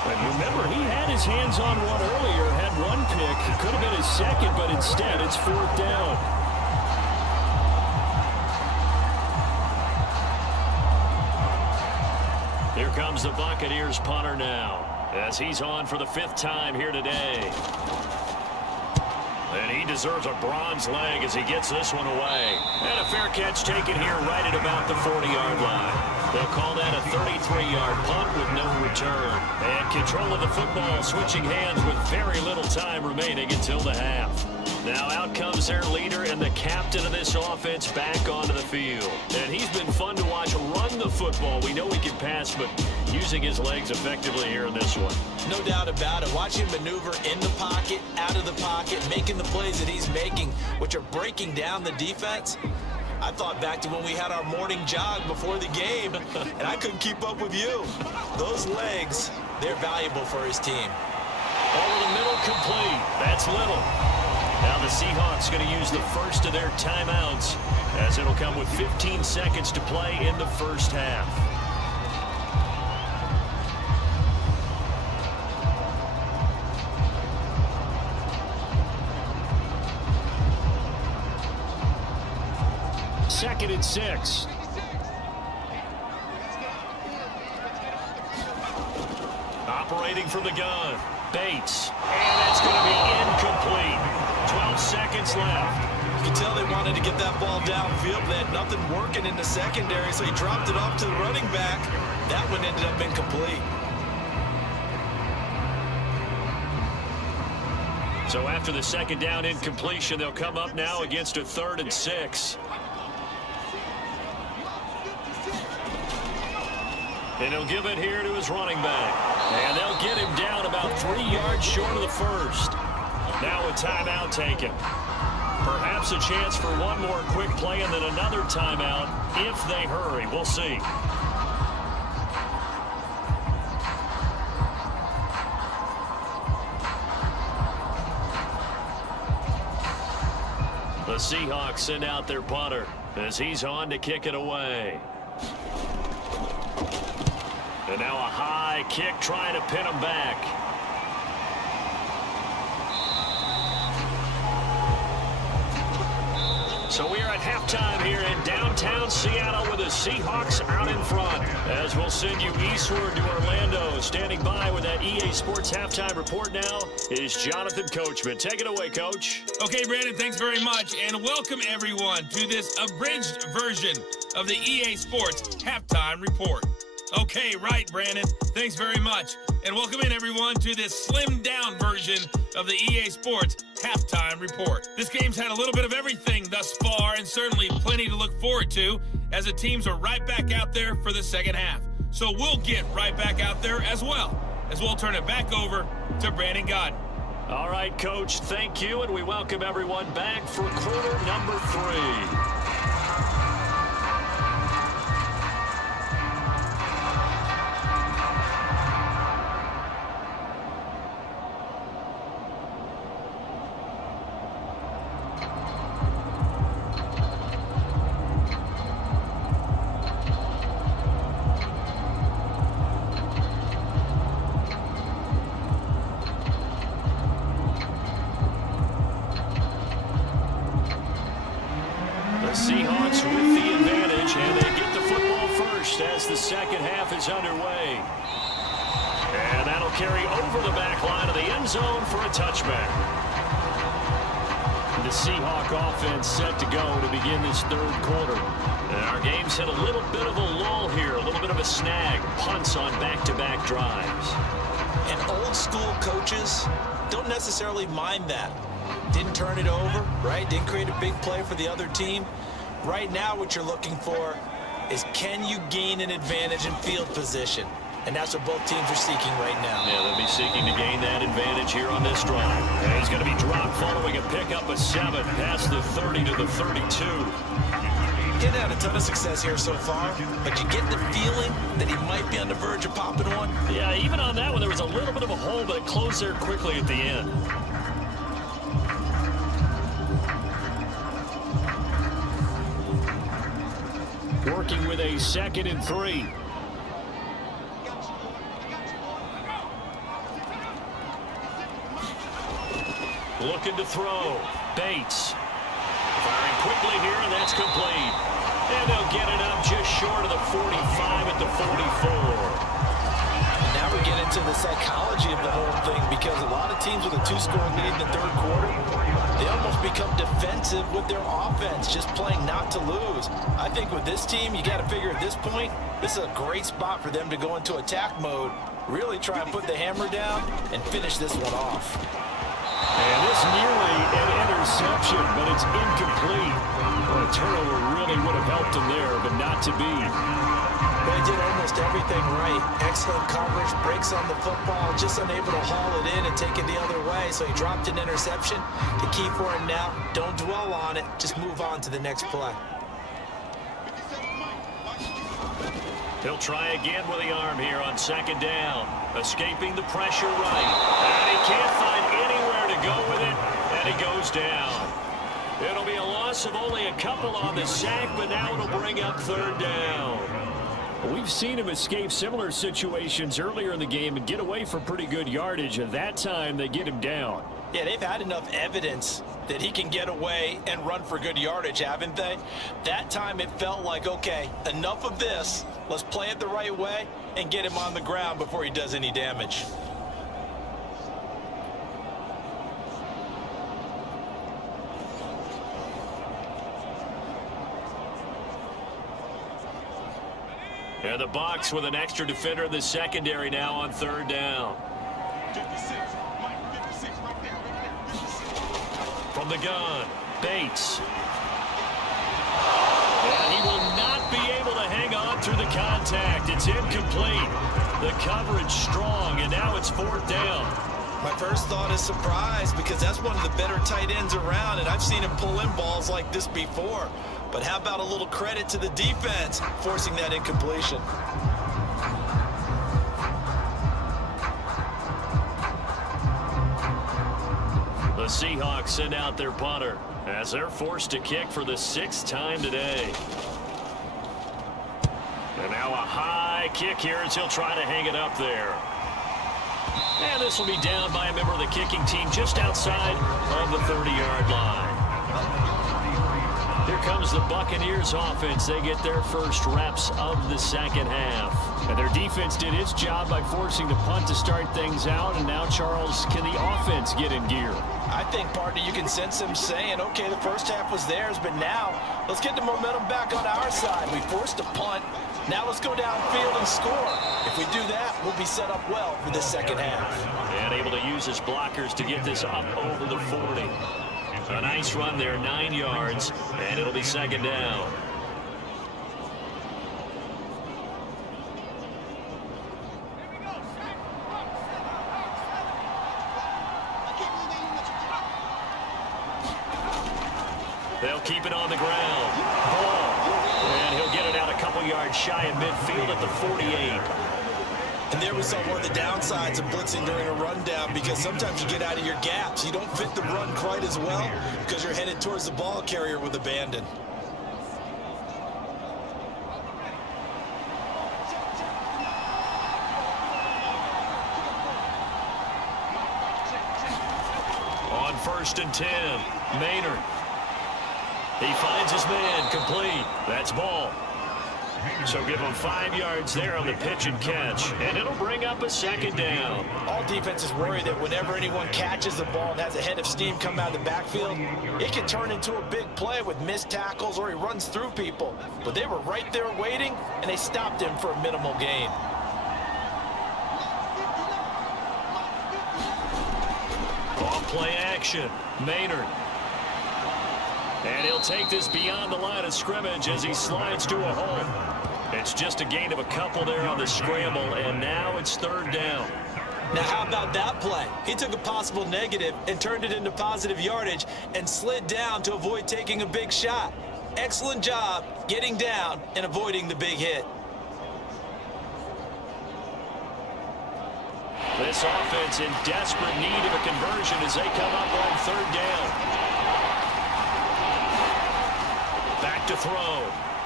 And remember, he had his hands on one earlier, had one pick. It could have been his second, but instead it's 4th down. Here comes the Buccaneers punter now, as he's on for the 5th time here today. And he deserves a bronze leg as he gets this one away. And a fair catch taken here right at about the 40-yard line. They'll call that a 33-yard punt with no return. And control of the football switching hands with very little time remaining until the half. Now out comes their leader and the captain of this offense back onto the field. And he's been fun to watch run the football. We know he can pass, but using his legs effectively here in this one. No doubt about it. Watch him maneuver in the pocket, out of the pocket, making the plays that he's making, which are breaking down the defense. I thought back to when we had our morning jog before the game, and I couldn't keep up with you. Those legs, they're valuable for his team. Over the middle, complete. That's Little. Now the Seahawks going to use the first of their timeouts, as it'll come with 15 seconds to play in the first half. Second and 6. Operating from the gun, Bates. And that's going to be incomplete. 12 seconds left. You can tell they wanted to get that ball downfield. They had nothing working in the secondary, so he dropped it off to the running back. That one ended up incomplete. So after the second down incompletion, they'll come up now against a 3rd and 6. And he'll give it here to his running back. And they'll get him down about 3 yards short of the first. Now a timeout taken. Perhaps a chance for one more quick play and then another timeout if they hurry. We'll see. The Seahawks send out their punter as he's on to kick it away. And now a high kick trying to pin him back. So we are at halftime here in downtown Seattle with the Seahawks out in front. As we'll send you eastward to Orlando. Standing by with that EA Sports halftime report now is Jonathan Coachman. Take it away, Coach. Okay, Brandon, thanks very much. And welcome, everyone, to this abridged version of the EA Sports halftime report. Okay, right, Brandon. Thanks very much. And welcome in, everyone, to this slimmed-down version of the EA Sports halftime report. This game's had a little bit of everything thus far, and certainly plenty to look forward to, as the teams are right back out there for the second half. So we'll get right back out there as well, as we'll turn it back over to Brandon Godden. All right, Coach, thank you, and we welcome everyone back for quarter number 3. Seahawks with the advantage, and they get the football first as the second half is underway. And that'll carry over the back line of the end zone for a touchback. The Seahawk offense set to go to begin this third quarter. And our game's hit a little bit of a lull here, a little bit of a snag, punts on back-to-back drives. And old school coaches don't necessarily mind that. Didn't turn it over, right? Didn't create a big play for the other team. Right now what you're looking for is, can you gain an advantage in field position? And that's what both teams are seeking right now. Yeah, they'll be seeking to gain that advantage here on this drive. And he's going to be dropped following a pickup of 7 past the 30 to the 32. He's had a ton of success here so far, but you get the feeling that he might be on the verge of popping one. Yeah, even on that one, there was a little bit of a hole, but it closed there quickly at the end. Working with a 2nd and 3. Looking to throw. Bates. Firing quickly here, and that's complete. And they'll get it up just short of the 45 at the 44. Now we get into the psychology of the whole thing, because a lot of teams with a 2-score lead in the third quarter, they almost become defensive with their offense, just playing not to lose. I think with this team, you got to figure at this point, this is a great spot for them to go into attack mode, really try and put the hammer down and finish this one off. And this nearly an interception, but it's incomplete. Well, a turnover really would have helped him there, but not to be. They did almost everything right. Excellent coverage, breaks on the football, just unable to haul it in and take it the other way. So he dropped an interception. The key for him now, don't dwell on it. Just move on to the next play. He'll try again with the arm here on second down. Escaping the pressure right. And he can't find anywhere to go with it. And he goes down. It'll be a loss of only a couple on the sack, but now it'll bring up third down. We've seen him escape similar situations earlier in the game and get away for pretty good yardage, and that time they get him down. Yeah, they've had enough evidence that he can get away and run for good yardage, haven't they? That time it felt like, okay, enough of this. Let's play it the right way and get him on the ground before he does any damage. And the box with an extra defender in the secondary now on third down. From the gun, Bates. And he will not be able to hang on through the contact. It's incomplete. The coverage strong, and now it's fourth down. My first thought is surprise, because that's one of the better tight ends around, and I've seen him pull in balls like this before. But how about a little credit to the defense forcing that incompletion? The Seahawks send out their punter as they're forced to kick for the 6th time today. And now a high kick here as he'll try to hang it up there. And this will be down by a member of the kicking team just outside of the 30-yard line. Here comes the Buccaneers offense. They get their first reps of the second half. And their defense did its job by forcing the punt to start things out. And now, Charles, can the offense get in gear? I think, partner, you can sense them saying, okay, the first half was theirs, but now let's get the momentum back on our side. We forced a punt. Now let's go downfield and score. If we do that, we'll be set up well for the second half. And able to use his blockers to get this up over the 40. A nice run there, 9 yards, and it'll be second down. They'll keep it on the ground. Ball. And he'll get it out a couple yards shy of midfield at the 48. And there we saw one of the downsides of blitzing during a rundown, because sometimes you get out of your gaps. You don't fit the run quite as well because you're headed towards the ball carrier with abandon. On 1st and 10, Maynard. He finds his man, complete. That's ball. So give him 5 yards there on the pitch and catch, and it'll bring up a second down. All defenses worry that whenever anyone catches the ball and has a head of steam come out of the backfield, it can turn into a big play with missed tackles or he runs through people. But they were right there waiting, and they stopped him for a minimal gain. Off play action, Maynard. And he'll take this beyond the line of scrimmage as he slides to a hole. It's just a gain of a couple there on the scramble, and now it's third down. Now, how about that play? He took a possible negative and turned it into positive yardage and slid down to avoid taking a big shot. Excellent job getting down and avoiding the big hit. This offense in desperate need of a conversion as they come up on third down. Back to throw.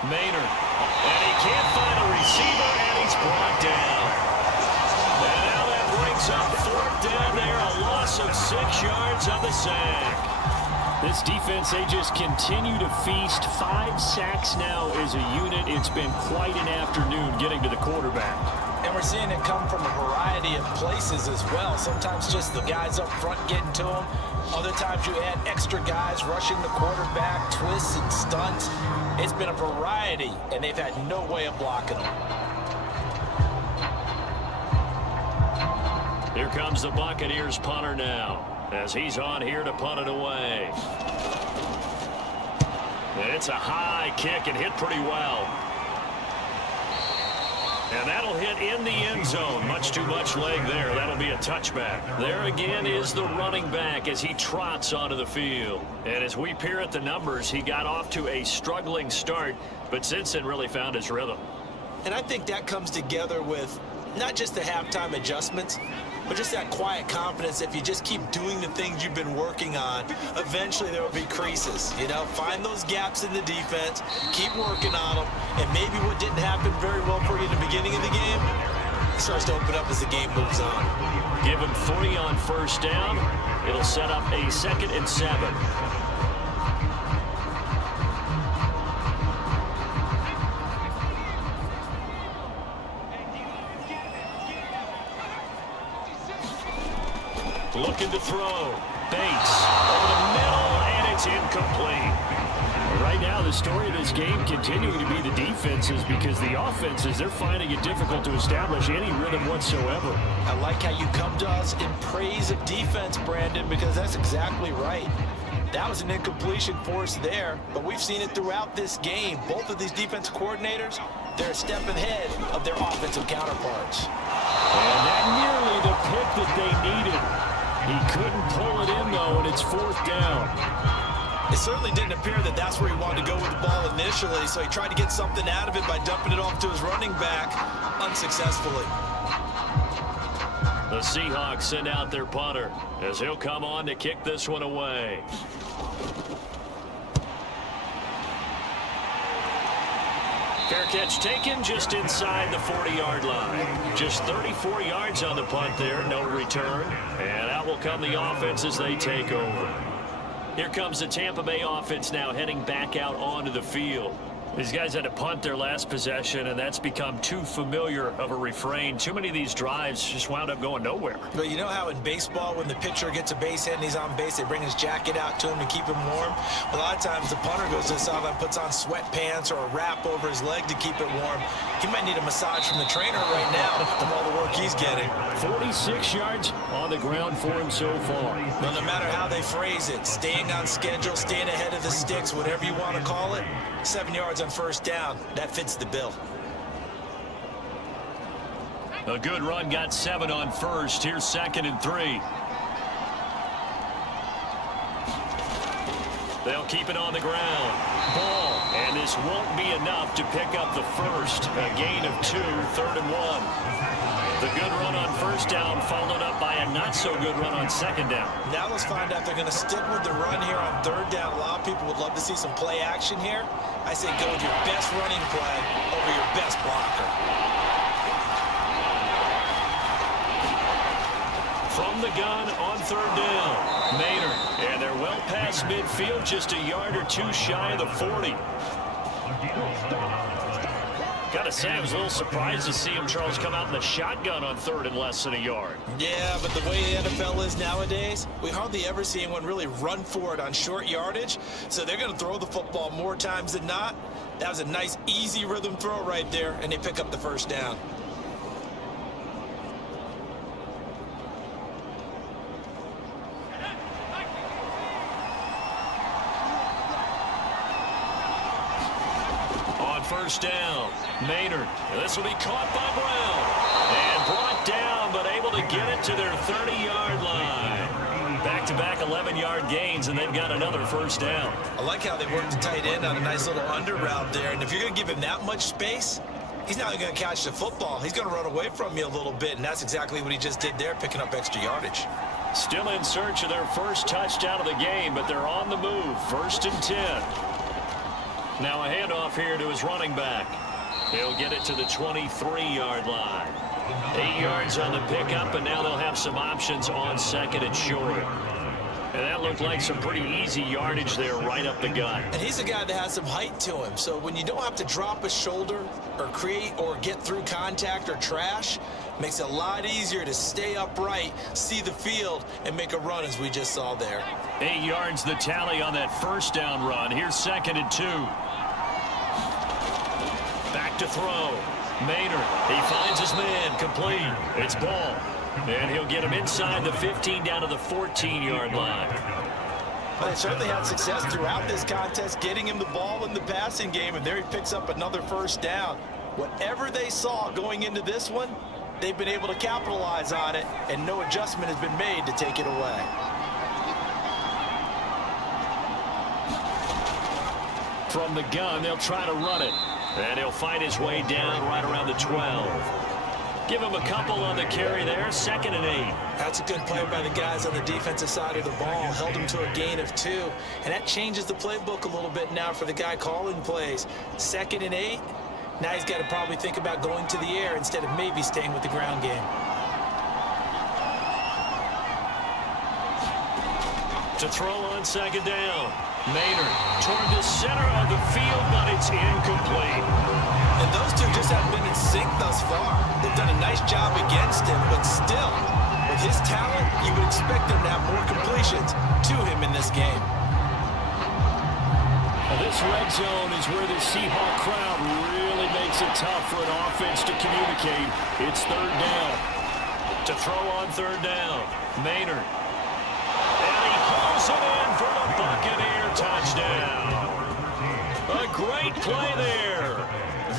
Maynard. And he can't find a receiver, and he's brought down. And now that brings up fourth down there, a loss of 6 yards on the sack. This defense, they just continue to feast. 5 sacks now as a unit. It's been quite an afternoon getting to the quarterback. And we're seeing it come from a variety of places as well. Sometimes just the guys up front getting to him. Other times you add extra guys rushing the quarterback, twists and stunts. It's been a variety, and they've had no way of blocking them. Here comes the Buccaneers punter now, as he's on here to punt it away. It's a high kick and hit pretty well. And that'll hit in the end zone. Much too much leg there. That'll be a touchback. There again is the running back as he trots onto the field. And as we peer at the numbers, he got off to a struggling start, but since then really found his rhythm. And I think that comes together with not just the halftime adjustments, but just that quiet confidence. If you just keep doing the things you've been working on, eventually there will be creases. You know, find those gaps in the defense, keep working on them, and maybe what didn't happen very well for you in the beginning of the game starts to open up as the game moves on. Give him 3 on first down. It'll set up a 2nd and 7. Looking to throw. Bates over the middle, and it's incomplete. Right now, the story of this game continuing to be the defenses, because the offenses, they're finding it difficult to establish any rhythm whatsoever. I like how you come to us in praise of defense, Brandon, because that's exactly right. That was an incompletion for us there, but we've seen it throughout this game. Both of these defense coordinators, they're a step ahead of their offensive counterparts. And that nearly the pick that they needed. He couldn't pull it in, though, and it's 4th down. It certainly didn't appear that that's where he wanted to go with the ball initially, so he tried to get something out of it by dumping it off to his running back unsuccessfully. The Seahawks send out their punter as he'll come on to kick this one away. Fair catch taken just inside the 40-yard line. Just 34 yards on the punt there, no return. And out will come the offense as they take over. Here comes the Tampa Bay offense now heading back out onto the field. These guys had to punt their last possession, and that's become too familiar of a refrain. Too many of these drives just wound up going nowhere. But you know how in baseball, when the pitcher gets a base hit and he's on base, they bring his jacket out to him to keep him warm? A lot of times the punter goes to the sideline, puts on sweatpants or a wrap over his leg to keep it warm. He might need a massage from the trainer right now from all the work he's getting. 46 yards on the ground for him so far. Well, no matter how they phrase it, staying on schedule, staying ahead of the sticks, whatever you want to call it, 7 yards on first down, that fits the bill. A good run, got 7 on first. Here's 2nd and 3. They'll keep it on the ground. Ball, and this won't be enough to pick up the first. A gain of 2, 3rd and 1. The good run on first down followed up by a not-so-good run on 2nd down. Now let's find out if they're going to stick with the run here on 3rd down. A lot of people would love to see some play action here. I say go with your best running play over your best blocker. From the gun on 3rd down, Maynard, and they're well past midfield, just a yard or 2 shy of the 40. Gotta say, I was a little surprised to see him, Charles, come out in the shotgun on 3rd and less than a yard. Yeah, but the way the NFL is nowadays, we hardly ever see anyone really run for it on short yardage, so they're going to throw the football more times than not. That was a nice, easy rhythm throw right there, and they pick up the first down. First down, Maynard. This will be caught by Brown. And brought down, but able to get it to their 30-yard line. Back-to-back 11-yard gains, and they've got another first down. I like how they worked the tight end on a nice little under route there. And if you're going to give him that much space, he's not going to catch the football. He's going to run away from you a little bit, and that's exactly what he just did there, picking up extra yardage. Still in search of their first touchdown of the game, but they're on the move. 1st and 10. Now a handoff here to his running back. He'll get it to the 23-yard line. 8 yards on the pickup, and now they'll have some options on second and short. And that looked like some pretty easy yardage there right up the gut. And he's a guy that has some height to him. So when you don't have to drop a shoulder or create or get through contact or trash, makes it a lot easier to stay upright, see the field, and make a run as we just saw there. 8 yards the tally on that first down run. Here's second and 2. Back to throw. Maynard, he finds his man, complete. It's ball. And he'll get him inside the 15 down to the 14-yard line. But they certainly had success throughout this contest, getting him the ball in the passing game, and there he picks up another first down. Whatever they saw going into this one, they've been able to capitalize on it, and no adjustment has been made to take it away. From the gun, they'll try to run it. And he'll find his way down right around the 12. Give him a couple on the carry there, second and 8. That's a good play by the guys on the defensive side of the ball. Held him to a gain of 2. And that changes the playbook a little bit now for the guy calling plays. Second and 8. Now he's got to probably think about going to the air instead of maybe staying with the ground game. To throw on second down. Maynard toward the center of the field, but it's incomplete. And those two just haven't been in sync thus far. They've done a nice job against him, but still, with his talent, you would expect them to have more completions to him in this game. Well, this red zone is where the Seahawk crowd really makes it tough for an offense to communicate. It's third down. To throw on third down, Maynard. And he hauls it in for the Buccaneer touchdown. A great play there.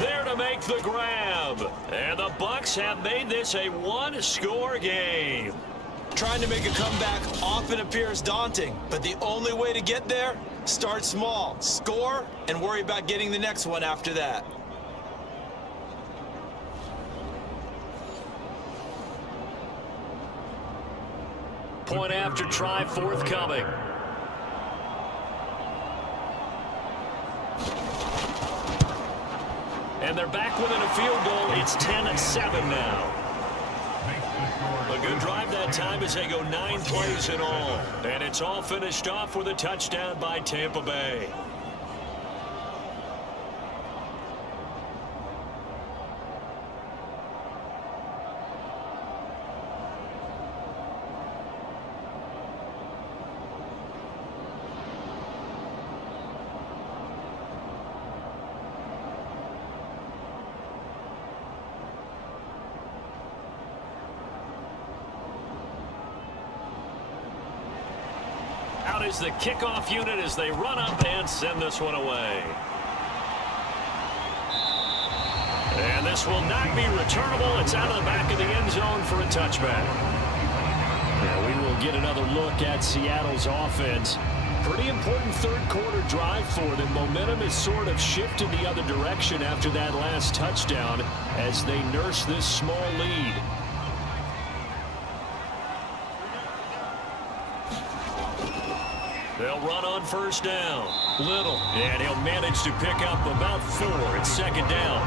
There to make the grab. And the Bucs have made this a one-score game. Trying to make a comeback often appears daunting, but the only way to get there, start small, score, and worry about getting the next one after that. Point after try forthcoming. And they're back within a field goal. It's 10-7 now. A good drive that time as they go 9 plays in all. And it's all finished off with a touchdown by Tampa Bay. Out is the kickoff unit as they run up and send this one away. And this will not be returnable. It's out of the back of the end zone for a touchback. Now we will get another look at Seattle's offense. Pretty important third quarter drive for them. Momentum has sort of shifted the other direction after that last touchdown as they nurse this small lead. They'll run on first down. Little. And he'll manage to pick up about 4. It's second down.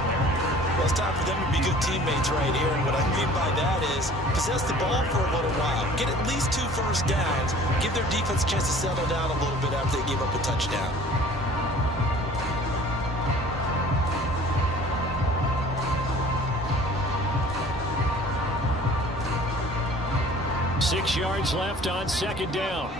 Well, it's time for them to be good teammates right here. And what I mean by that is possess the ball for a little while. Get at least 2 first downs. Give their defense a chance to settle down a little bit after they give up a touchdown. Six yards left on second down.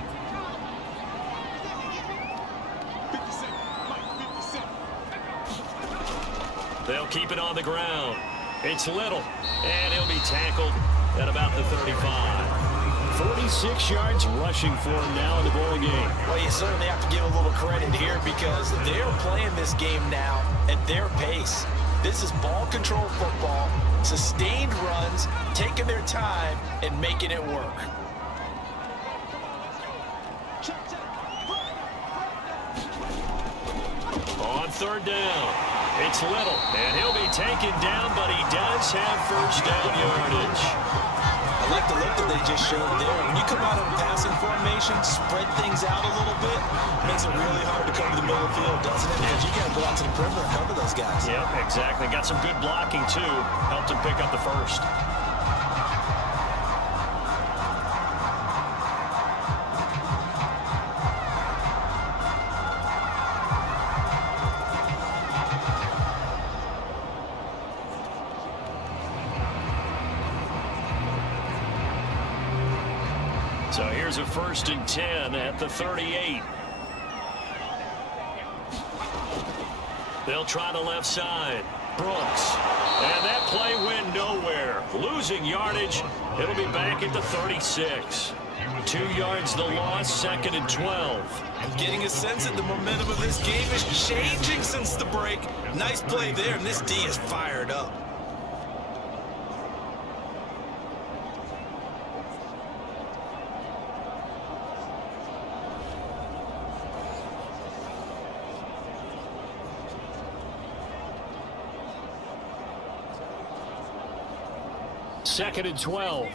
They'll keep it on the ground. It's Little, and he'll be tackled at about the 35. 46 yards rushing for him now in the ball game. Well, you certainly have to give a little credit here because they're playing this game now at their pace. This is ball control football, sustained runs, taking their time, and making it work. On third down, it's Little, and he'll be taken down, but he does have first down yardage. A I like the look that they just showed there. When you come out of a passing formation, spread things out a little bit, makes it really hard to cover the middle of the field, doesn't it? Because you got to go out to the perimeter and cover those guys. Yep, exactly. Got some good blocking, too. Helped him pick up the first. So here's a 1st and 10 at the 38. They'll try the left side. Brooks. And that play went nowhere. Losing yardage. It'll be back at the 36. 2 yards the loss, 2nd and 12. I'm getting a sense that the momentum of this game is changing since the break. Nice play there, and this D is fired up. Second and 12.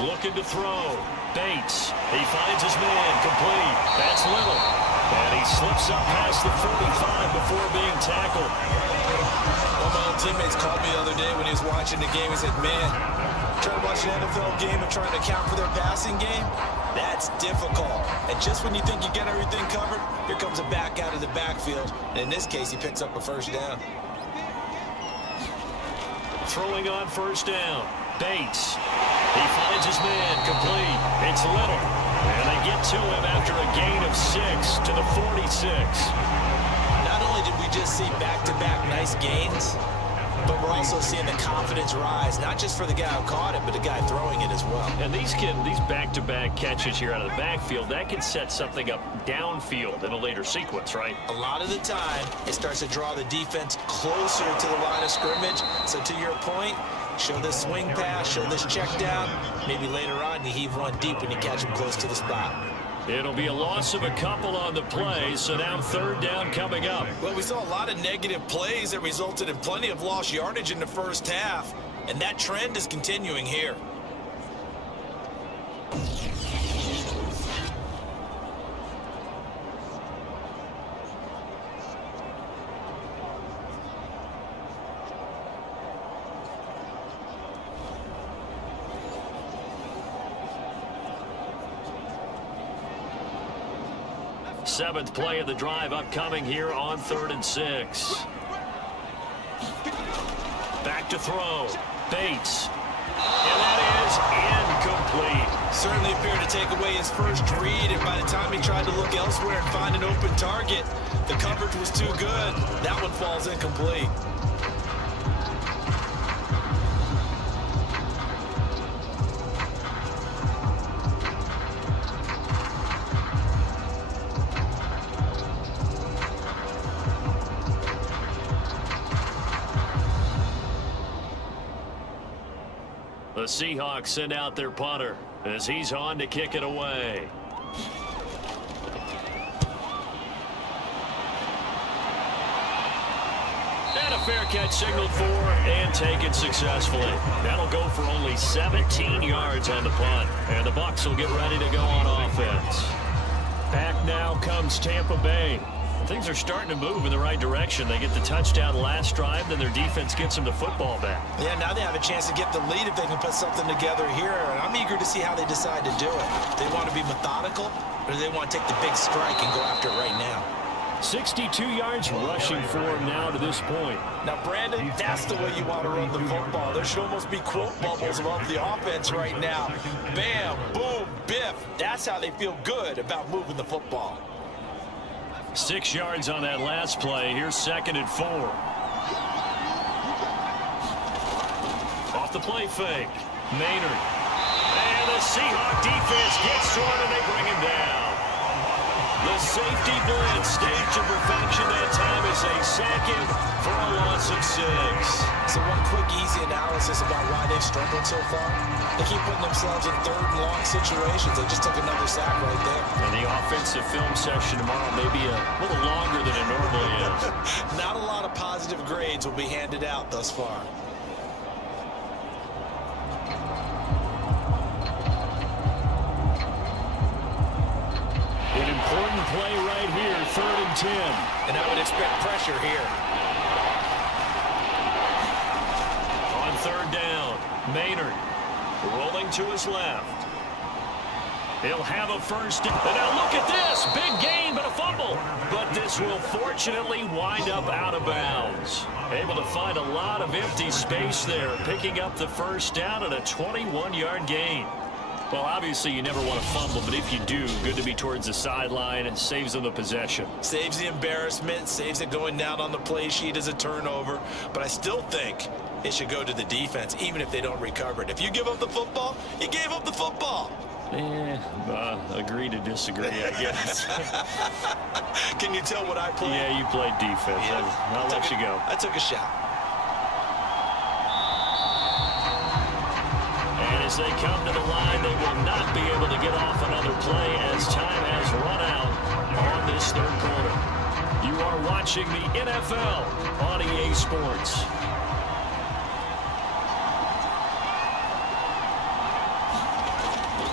Looking to throw. Bates. He finds his man. Complete. That's Little. And he slips up past the 45 before being tackled. One of my old teammates called me the other day when he was watching the game. He said, man, trying to watch an NFL game and trying to account for their passing game, that's difficult. And just when you think you get everything covered, here comes a back out of the backfield. And in this case, he picks up a 1st down. Throwing on 1st down. Bates. He finds his man. Complete. It's Little. And they get to him after a gain of 6 to the 46. Not only did we just see back-to-back nice gains, but we're also seeing the confidence rise, not just for the guy who caught it, but the guy throwing it as well. And these back-to-back catches here out of the backfield, that can set something up downfield in a later sequence, right? A lot of the time, it starts to draw the defense closer to the line of scrimmage. So to your point, show this swing pass, show this check down. Maybe later on, you heave one deep when you catch him close to the spot. It'll be a loss of a couple on the play, so now 3rd down coming up. Well, we saw a lot of negative plays that resulted in plenty of lost yardage in the first half, and that trend is continuing here. Seventh play of the drive upcoming here on 3rd and 6. Back to throw. Bates. And that is incomplete. Certainly appeared to take away his first read, and by the time he tried to look elsewhere and find an open target, the coverage was too good. That one falls incomplete. The Seahawks send out their punter as he's on to kick it away. And a fair catch signaled for and taken successfully. That'll go for only 17 yards on the punt. And the Bucs will get ready to go on offense. Back now comes Tampa Bay. Things are starting to move in the right direction. They get the touchdown last drive, then their defense gets them the football back. Yeah, now they have a chance to get the lead if they can put something together here. And I'm eager to see how they decide to do it. Do they want to be methodical, or do they want to take the big strike and go after it right now? 62 yards rushing for him now to this point. Now, Brandon, that's the way you want to run the football. There should almost be quote bubbles above the offense right now. Bam, boom, biff. That's how they feel good about moving the football. 6 yards on that last play. Here's 2nd and 4. Off the play fake. Maynard. And the Seahawk defense gets to him and they bring him down. The safety blitz staged to perfection that time is a second for a loss of 6. So one quick, easy analogy analysis about why they've struggled so far? They keep putting themselves in third and long situations. They just took another sack right there. And the offensive film session tomorrow may be a little longer than it normally is. Not a lot of positive grades will be handed out thus far. An important play right here, 3rd and 10. And I would expect pressure here. On 3rd down, Maynard rolling to his left. He'll have a first down. And now look at this. Big gain, but a fumble. But this will fortunately wind up out of bounds. Able to find a lot of empty space there, picking up the first down and a 21-yard gain. Well, obviously, you never want to fumble, but if you do, good to be towards the sideline. It saves them the possession. Saves the embarrassment, saves it going down on the play sheet as a turnover. But I still think it should go to the defense, even if they don't recover it. If you give up the football, you gave up the football. Agree to disagree, I guess. Can you tell what I played? Yeah, you played defense. Yeah. I'll let you go. I took a shot. And as they come to the line, they will not be able to get off another play as time has run out on this 3rd quarter. You are watching the NFL on EA Sports.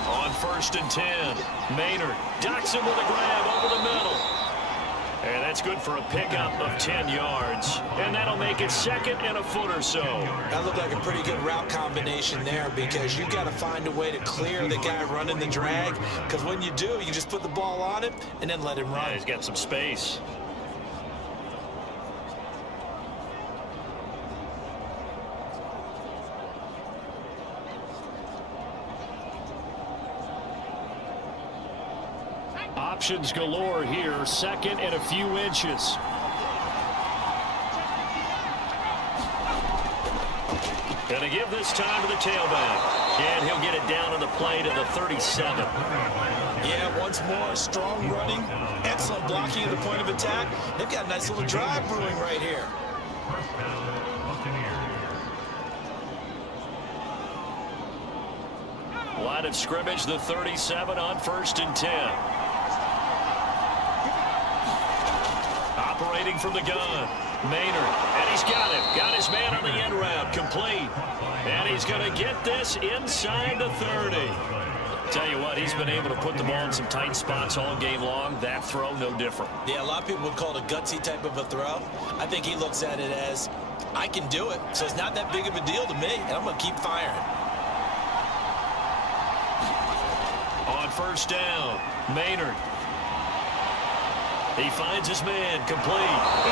On 1st and 10, Maynard docks him with a grab over the middle. And that's good for a pickup of 10 yards. And that'll make it 2nd and a foot or so. That looked like a pretty good route combination there, because you got to find a way to clear the guy running the drag. Because when you do, you just put the ball on him and then let him run. Yeah, he's got some space. Options galore here, 2nd and a few inches. Gonna give this time to the tailback. And he'll get it down on the play to the 37. Yeah, once more, strong running, excellent blocking at the point of attack. They've got a nice little drive brewing right here. Line of scrimmage, the 37 on 1st and 10. Operating from the gun, Maynard, and he's got him. Got his man on the end route, complete. And he's going to get this inside the 30. Tell you what, he's been able to put the ball in some tight spots all game long. That throw, no different. Yeah, a lot of people would call it a gutsy type of a throw. I think he looks at it as, I can do it, so it's not that big of a deal to me, and I'm going to keep firing. On 1st down, Maynard. He finds his man, complete.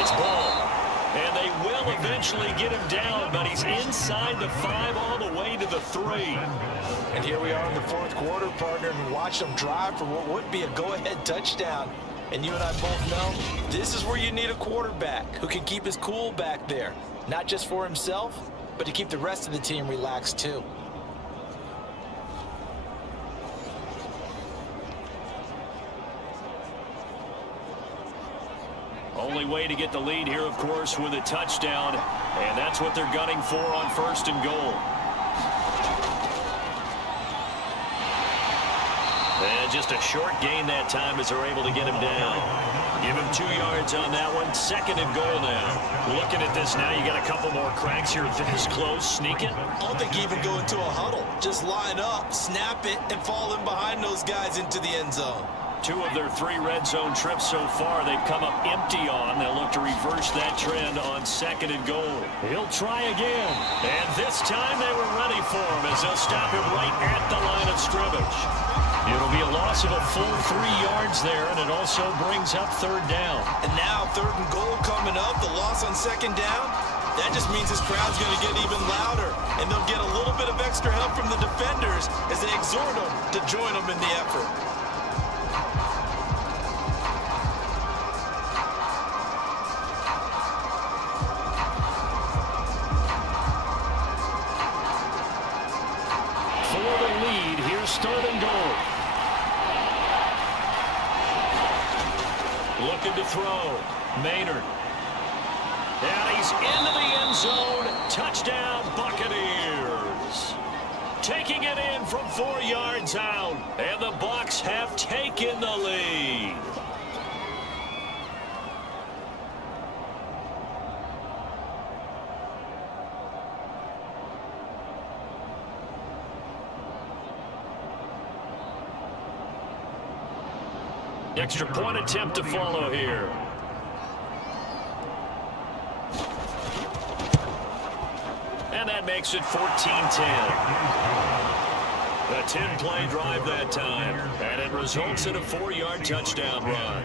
It's ball. And they will eventually get him down, but he's inside the 5 all the way to the 3. And here we are in the 4th quarter, partner, and watch them drive for what would be a go-ahead touchdown. And you and I both know this is where you need a quarterback who can keep his cool back there. Not just for himself, but to keep the rest of the team relaxed too. Only way to get the lead here, of course, with a touchdown. And that's what they're gunning for on 1st and goal. And just a short gain that time as they're able to get him down. Give him 2 yards on that one. 2nd and goal now. Looking at this now, you got a couple more cracks here this close. Sneak it. I don't think you even go into a huddle. Just line up, snap it, and fall in behind those guys into the end zone. 2 of their 3 red zone trips so far, they've come up empty on. They'll look to reverse that trend on 2nd and goal. He'll try again. And this time they were ready for him as they'll stop him right at the line of scrimmage. It'll be a loss of a full 3 yards there, and it also brings up 3rd down. And now 3rd and goal coming up, the loss on 2nd down. That just means this crowd's going to get even louder, and they'll get a little bit of extra help from the defenders as they exhort them to join them in the effort. For the lead, here's 3rd and goal. Looking to throw. Maynard. And he's into the end zone. Touchdown, Buccaneers. from 4 yards out. And the Bucs have taken the lead. Extra point attempt to follow here. And that makes it 14-10. A 10-play drive that time. And it results in a 4-yard touchdown run.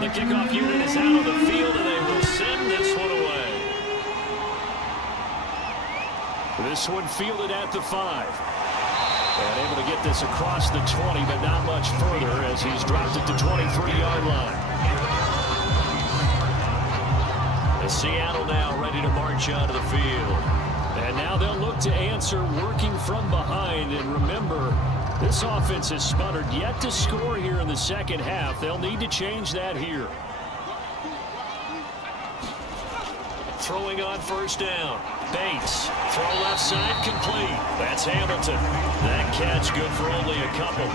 The kickoff unit is out on the field, and they will send this one away. This one fielded at the 5. And able to get this across the 20, but not much further as he's dropped it to 23-yard line. And Seattle now ready to march onto the field. And now they'll look to answer working from behind. And remember, this offense has sputtered yet to score here in the second half. They'll need to change that here. Throwing on first down. Bates. Throw left side complete. That's Hamilton. That catch good for only a couple.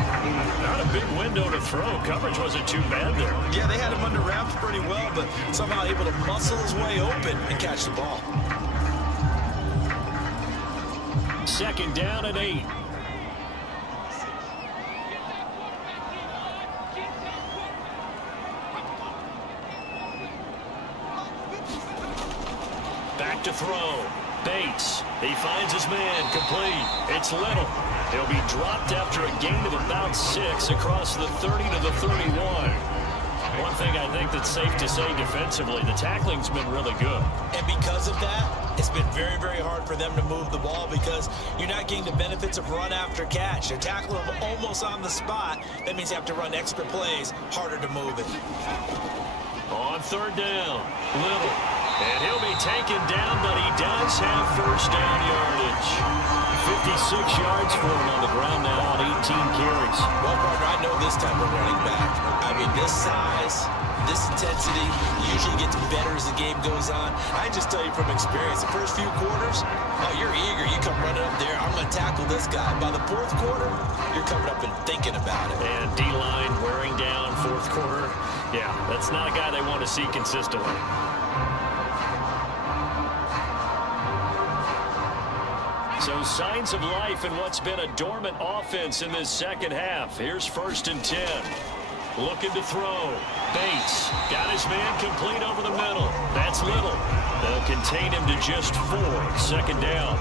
Not a big window to throw. Coverage wasn't too bad there. Yeah, they had him under wraps pretty well, but somehow able to muscle his way open and catch the ball. Second down and 8. Back to throw. Bates. He finds his man. Complete. It's Little. He'll be dropped after a gain of about 6 across the 30 to the 31. One thing I think that's safe to say defensively, the tackling's been really good. And because of that, it's been very, very hard for them to move the ball because you're not getting the benefits of run after catch. They're tackling them almost on the spot. That means you have to run extra plays, harder to move it. On third down, Little. And he'll be taken down, but he does have first down yardage. 56 yards for him on the ground now on 18 carries. Well, partner, I know this type of running back. I mean, this size, this intensity usually gets better as the game goes on. I just tell you from experience, the first few quarters, you're eager. You come running up there, I'm going to tackle this guy. By the fourth quarter, you're coming up and thinking about it. And D-line wearing down fourth quarter. Yeah, that's not a guy they want to see consistently. So signs of life in what's been a dormant offense in this second half. Here's first and 10. Looking to throw. Bates got his man complete over the middle. That's Little. They'll contain him to just 4. Second down.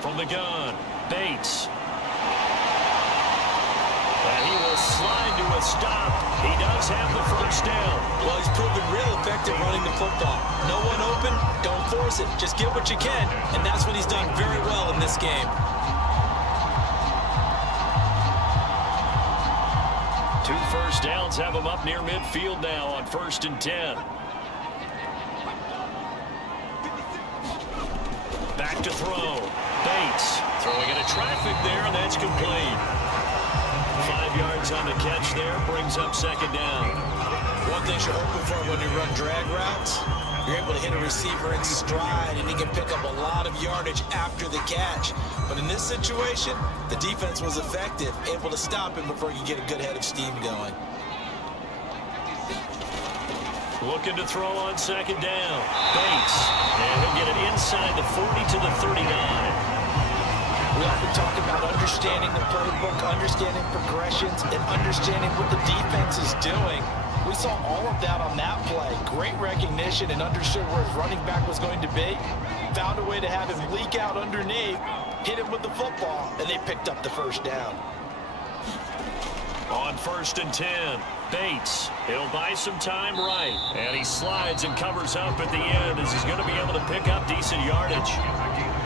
From the gun, Bates. And he will slide to a stop. He does have the first down. Well, he's proven real effective running the football. No one open, don't force it. Just get what you can, and that's what he's done very well in this game. 2 first downs have him up near midfield now on first and 10. Back to throw. Bates throwing into traffic there, and that's complete. 5 yards on the catch there, brings up second down. One thing you're hoping for when you run drag routes, you're able to hit a receiver in stride, and he can pick up a lot of yardage after the catch. But in this situation, the defense was effective, able to stop him before he could get a good head of steam going. Looking to throw on second down. Bates. And he'll get it inside the 40 to the 39. We often talk about understanding understanding the playbook, understanding progressions, and understanding what the defense is doing. We saw all of that on that play. Great recognition and understood where his running back was going to be. Found a way to have him leak out underneath, hit him with the football, and they picked up the first down. On 1st and 10, Bates. He'll buy some time right. And he slides and covers up at the end as he's going to be able to pick up decent yardage.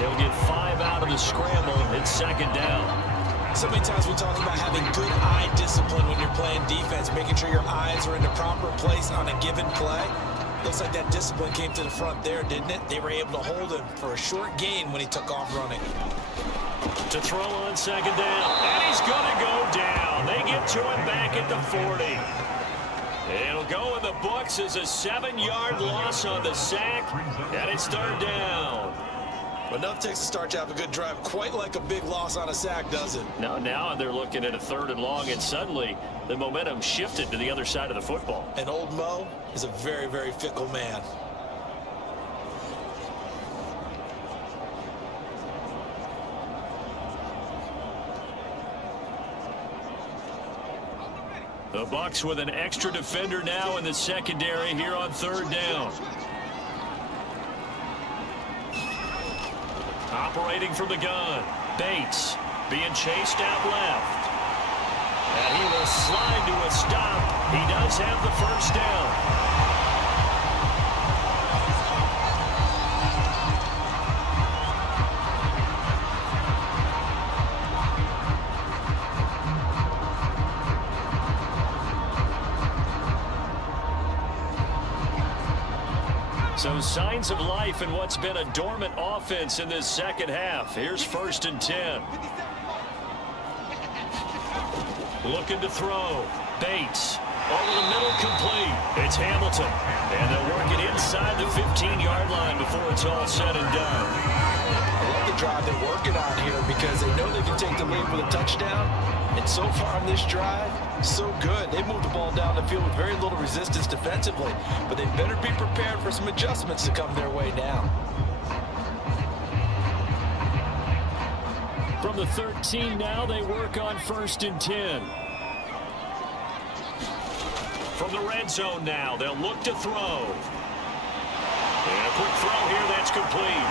He'll get 5 out of the scramble. It's 2nd down. So many times we talk about having good eye discipline when you're playing defense, making sure your eyes are in the proper place on a given play. Looks like that discipline came to the front there, didn't it? They were able to hold him for a short gain when he took off running. To throw on 2nd down, and he's going to go down. They get to him back at the 40. It'll go in the books as a 7-yard loss on the sack, and it's 3rd down. But enough takes to start to have a good drive, quite like a big loss on a sack, does it? Now they're looking at a 3rd and long, and suddenly the momentum shifted to the other side of the football. And old Mo is a very, very fickle man. The Bucs with an extra defender now in the secondary here on 3rd down. Operating from the gun, Bates being chased out left. And he will slide to a stop. He does have the 1st down. So signs of life in what's been a dormant offense in this 2nd half. Here's 1st and 10. Looking to throw. Bates. Over the middle, complete. It's Hamilton. And they'll work it inside the 15-yard line before it's all said and done. I love the drive they're working on here because they know they can take the lead with a touchdown. And so far on this drive, so good. They moved the ball down the field with very little resistance defensively, but they better be prepared for some adjustments to come their way now. From the 13 now, they work on 1st and 10. From the red zone now, they'll look to throw. And a quick throw here, that's complete.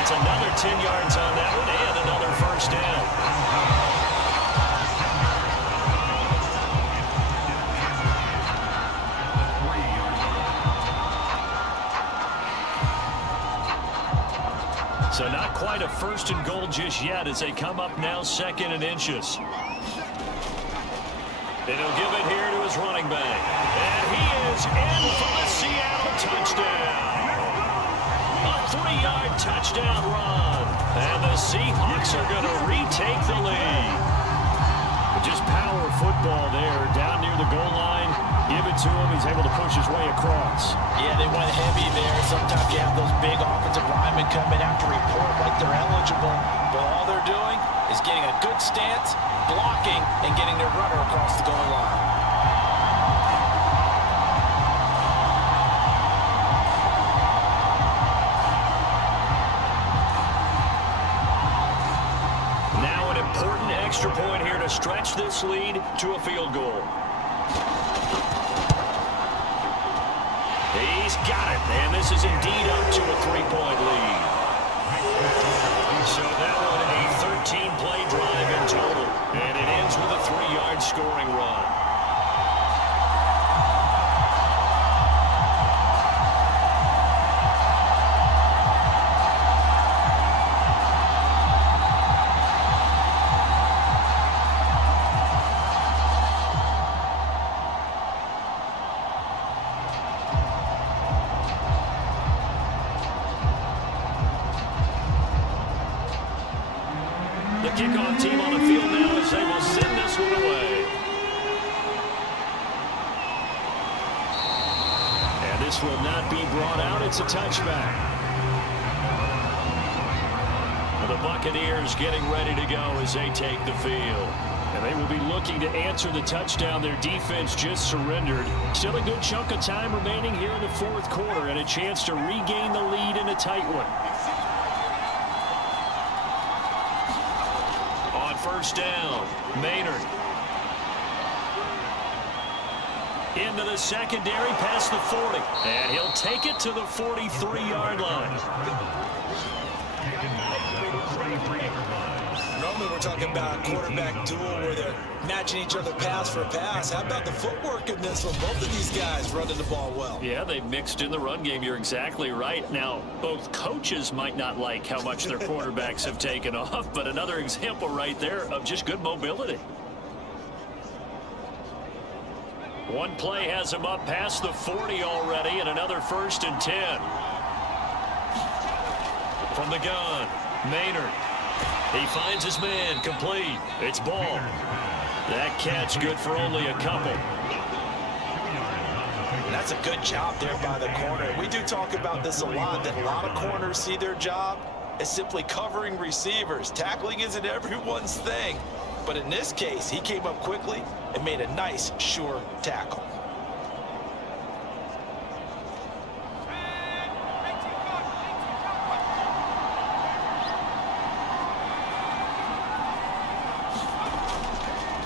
It's another 10 yards on that one and another 1st down. So not quite a 1st and goal just yet as they come up now 2nd and inches. And he'll give it here to his running back. And he is in for the Seattle touchdown. A 3-yard touchdown run. And the Seahawks are going to retake the lead. Just power football there down near the goal line. Give it to him. He's able to push his way across. Yeah, they went heavy there. Sometimes you have those big offensive linemen come in after report like they're eligible. But all they're doing is getting a good stance, blocking, and getting their runner across the goal line. Now an important extra point here to stretch this lead to a field goal. He's got it, and this is indeed up to a 3-point lead. So that one a 13-play drive in total, and it ends with a 3-yard scoring run. The kickoff team on the field now as they will send this one away. And this will not be brought out. It's a touchback. The Buccaneers getting ready to go as they take the field. And they will be looking to answer the touchdown their defense just surrendered. Still a good chunk of time remaining here in the 4th quarter and a chance to regain the lead in a tight one. first down. Maynard. Into the secondary past the 40. And he'll take it to the 43-yard line. Normally we're talking about a quarterback duel where they're matching each other pass for pass. How about the footwork in this one? Both of these guys running the ball well. Yeah, they mixed in the run game. You're exactly right. Now, both coaches might not like how much their quarterbacks have taken off, but another example right there of just good mobility. One play has him up past the 40 already, and another 1st and 10. From the gun, Maynard. He finds his man, complete. It's Ball. That catch good for only a couple. That's a good job there by the corner. We do talk about this a lot, that a lot of corners see their job as simply covering receivers. Tackling isn't everyone's thing. But in this case, he came up quickly and made a nice, sure tackle.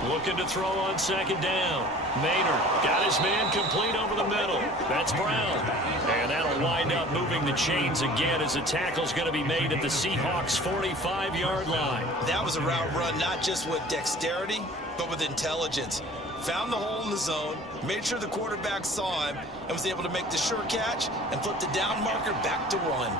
Looking to throw on 2nd down. Maynard got his man complete over the middle. That's Brown. And that'll wind up moving the chains again as the tackle's going to be made at the Seahawks' 45-yard line. That was a route run not just with dexterity, but with intelligence. Found the hole in the zone, made sure the quarterback saw him, and was able to make the sure catch and flip the down marker back to 1.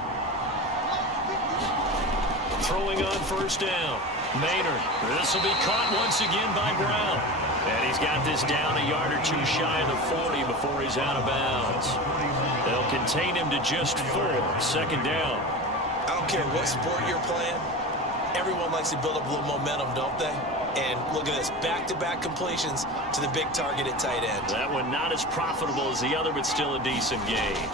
Throwing on 1st down. Maynard. This will be caught once again by Brown. And he's got this down a yard or two shy of the 40 before he's out of bounds. They'll contain him to just 4. 2nd down. I don't care what sport you're playing. Everyone likes to build up a little momentum, don't they? And look at this, back-to-back completions to the big target at tight end. That one not as profitable as the other, but still a decent gain.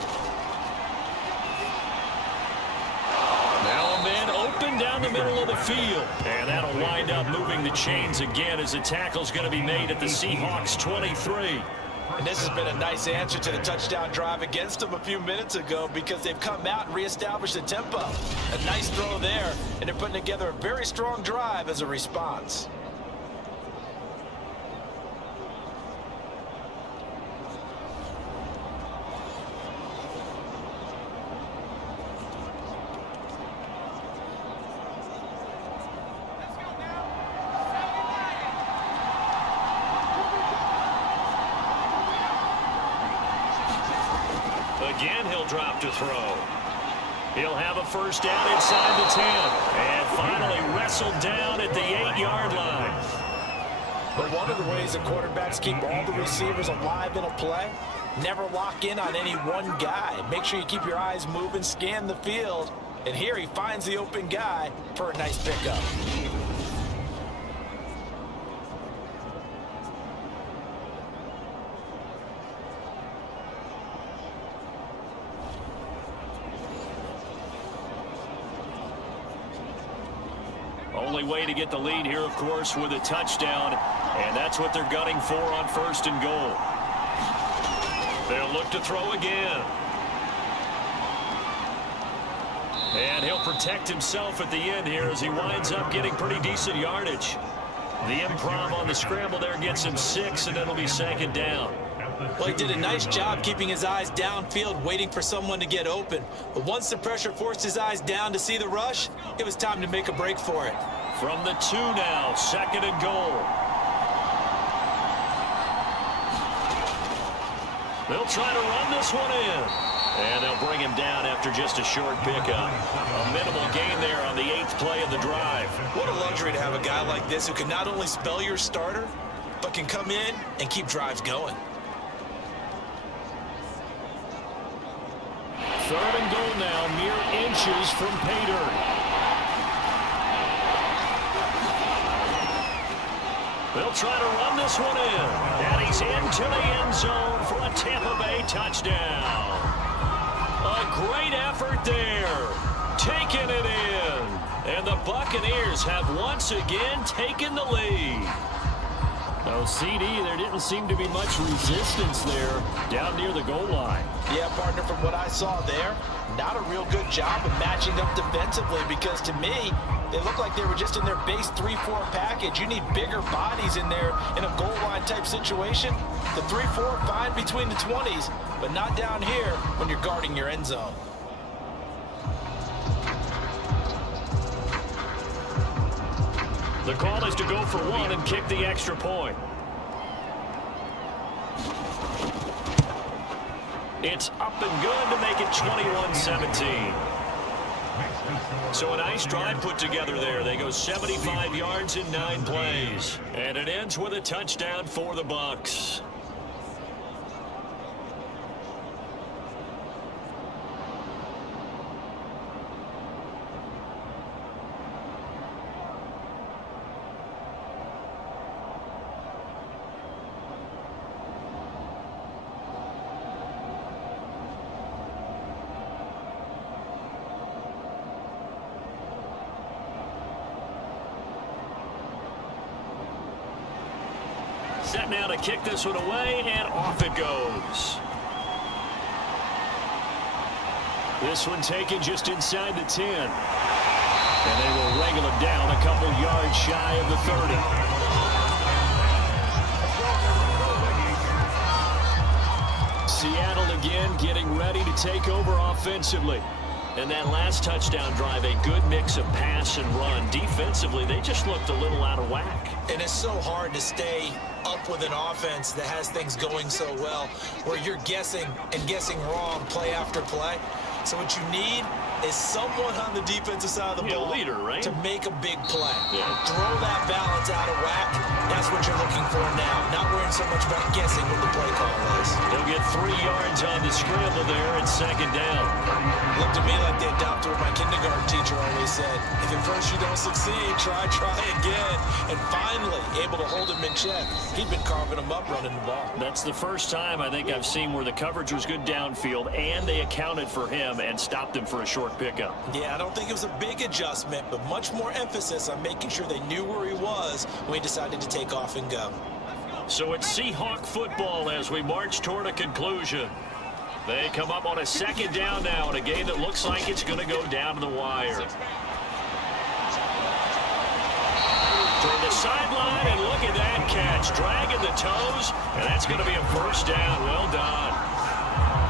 Now a man open down the middle of the field. And that'll wind up moving the chains again as the tackle's going to be made at the Seahawks' 23. And this has been a nice answer to the touchdown drive against them a few minutes ago because they've come out and reestablished the tempo. A nice throw there, and they're putting together a very strong drive as a response. Again, he'll drop to throw. He'll have a 1st down inside the 10. And finally wrestled down at the 8-yard line. But one of the ways the quarterbacks keep all the receivers alive in a play, never lock in on any one guy. Make sure you keep your eyes moving, scan the field. And here he finds the open guy for a nice pickup. Only way to get the lead here, of course, with a touchdown, and that's what they're gunning for on 1st and goal. They'll look to throw again. And he'll protect himself at the end here as he winds up getting pretty decent yardage. The improv on the scramble there gets him 6, and it'll be 2nd down. Well, he did a nice job keeping his eyes downfield, waiting for someone to get open. But once the pressure forced his eyes down to see the rush, it was time to make a break for it. From the 2 now, 2nd and goal. They'll try to run this one in. And they'll bring him down after just a short pickup. A minimal gain there on the 8th play of the drive. What a luxury to have a guy like this who can not only spell your starter, but can come in and keep drives going. 3rd and goal now, mere inches from pay dirt. They'll try to run this one in. And he's into the end zone for a Tampa Bay touchdown. A great effort there. Taking it in. And the Buccaneers have once again taken the lead. Oh, CD, there didn't seem to be much resistance there down near the goal line. Yeah, partner, from what I saw there, not a real good job of matching up defensively, because to me, they look like they were just in their base 3-4 package. You need bigger bodies in there in a goal line type situation. The 3-4 fine between the 20s, but not down here when you're guarding your end zone. The call is to go for one and kick the extra point. It's up and good to make it 21-17. So a nice drive put together there. They go 75 yards in 9 plays. And it ends with a touchdown for the Bucs. Set now to kick this one away, and off it goes. This one taken just inside the 10. And they will wrangle it down a couple yards shy of the 30. Seattle again getting ready to take over offensively. And that last touchdown drive, a good mix of pass and run. Defensively, they just looked a little out of whack. And it's so hard to stay up with an offense that has things going so well, where you're guessing and guessing wrong play after play. So what you need is someone on the defensive side of the ball, leader, right? to make a big play. Yeah. Throw that balance out of whack. That's what you're looking for now. Not worrying so much about guessing what the play call is. They'll get 3 yards on the scramble there at second down. Looked to me like they adopted what my kindergarten teacher always said. If at first you don't succeed, try again. And finally, able to hold him in check. He'd been carving him up running the ball. That's the first time I think I've seen where the coverage was good downfield and they accounted for him and stopped him for a short pickup. Yeah, I don't think it was a big adjustment, but much more emphasis on making sure they knew where he was when he decided to take off and go. So it's Seahawk football as we march toward a conclusion. They come up on a second down now in a game that looks like it's going to go down to the wire. Toward the sideline, and look at that catch. Dragging the toes, and that's going to be a first down. Well done.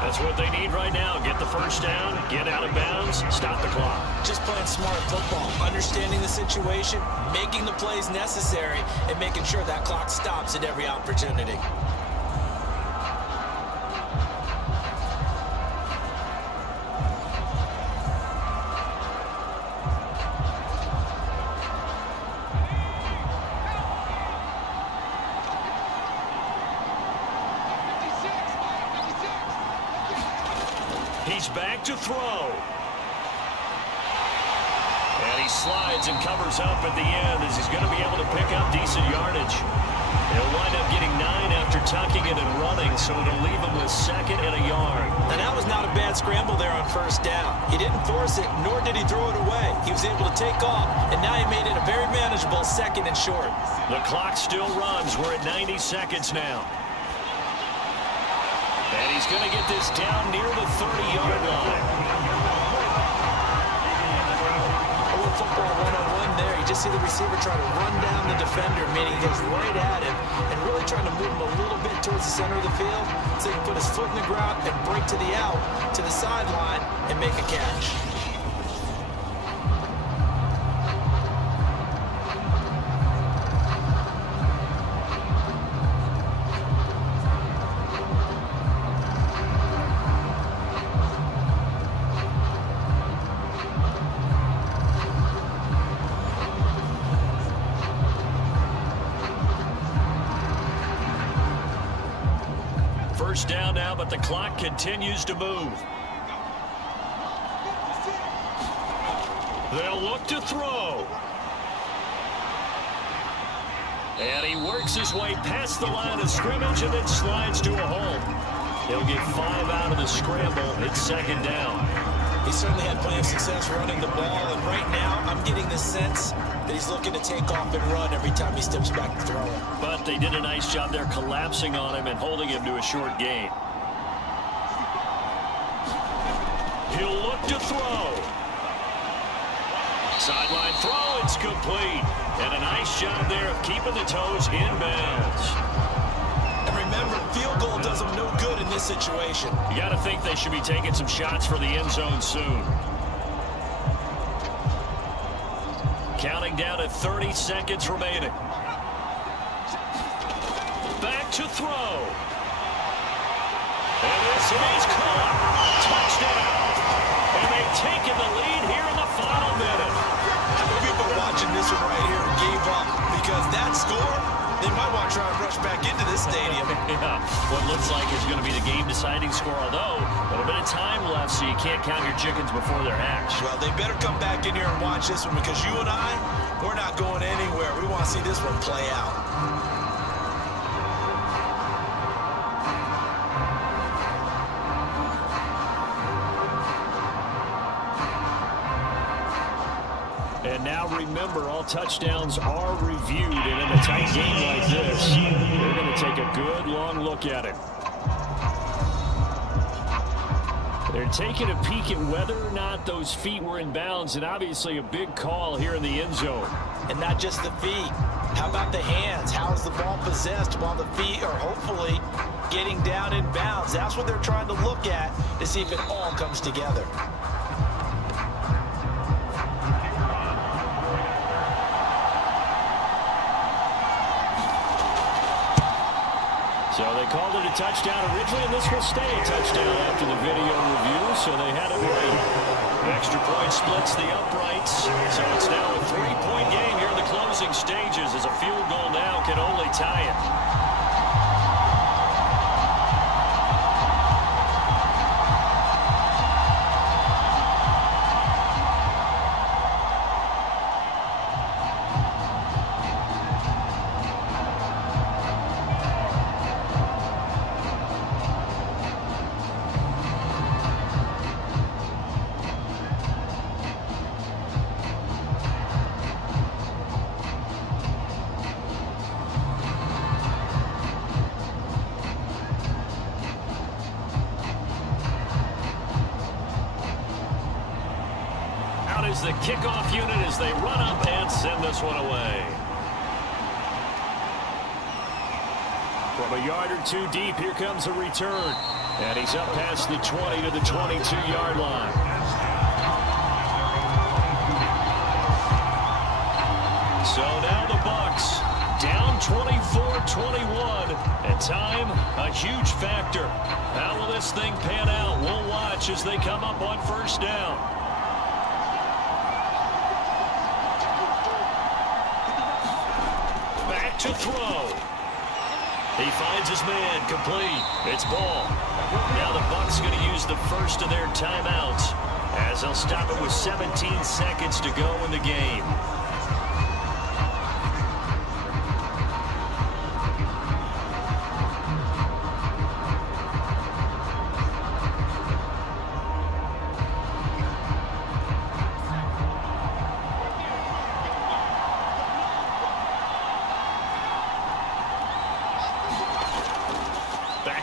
That's what they need right now. Get the first down, get out of bounds, stop the clock. Just playing smart football, understanding the situation, making the plays necessary, and making sure that clock stops at every opportunity. He's back to throw. And he slides and covers up at the end as he's going to be able to pick up decent yardage. He'll wind up getting 9 after tucking it and running, so it'll leave him with 2nd and a yard. And that was not a bad scramble there on first down. He didn't force it, nor did he throw it away. He was able to take off, and now he made it a very manageable 2nd and short. The clock still runs. We're at 90 seconds now. And he's going to get this down near the 30-yard line. A little football one-on-one there. You just see the receiver trying to run down the defender, meaning he goes right at him and really trying to move him a little bit towards the center of the field so he can put his foot in the ground and break to the out, to the sideline, and make a catch. First down now, but the clock continues to move. They'll look to throw. And he works his way past the line of scrimmage and then slides to a hole. He'll get 5 out of the scramble. It's 2nd down. He certainly had plenty of success running the ball, and right now I'm getting the sense that he's looking to take off and run every time he steps back to throw it. But they did a nice job there collapsing on him and holding him to a short gain. He'll look to throw. Sideline throw, it's complete. And a nice job there of keeping the toes in bounds. And remember, field goal does them no good in this situation. You got to think they should be taking some shots for the end zone soon. Counting down to 30 seconds remaining. Back to throw. And this is caught. Touchdown. And they've taken the lead here in the final minute. How many people are watching this one right here and gave up? Because that score, they might want to try and rush back into this stadium. Yeah, what looks like is going to be the game-deciding score, although a little bit of time left, so you can't count your chickens before they're hatched. Well, they better come back in here and watch this one, because you and I, we're not going anywhere. We want to see this one play out. And now remember, all touchdowns are reviewed, and in a tight game like this, they're going to take a good long look at it. They're taking a peek at whether or not those feet were in bounds, and obviously a big call here in the end zone. And not just the feet. How about the hands? How is the ball possessed while the feet are hopefully getting down in bounds? That's what they're trying to look at to see if it all comes together. So they called it a touchdown originally, and this will stay a touchdown after the video review, so they had it right. Extra point splits the uprights, so it's now a 3-point game here in the closing stages, as a field goal now can only tie it. Is the kickoff unit as they run up and send this one away. From a yard or two deep, here comes a return. And he's up past the 20 to the 22-yard line. So now the Bucs down 24-21. And time, a huge factor. How will this thing pan out? We'll watch as they come up on first down. To throw. He finds his man, complete. It's ball. Now the Bucs going to use the first of their timeouts, as they'll stop it with 17 seconds to go in the game.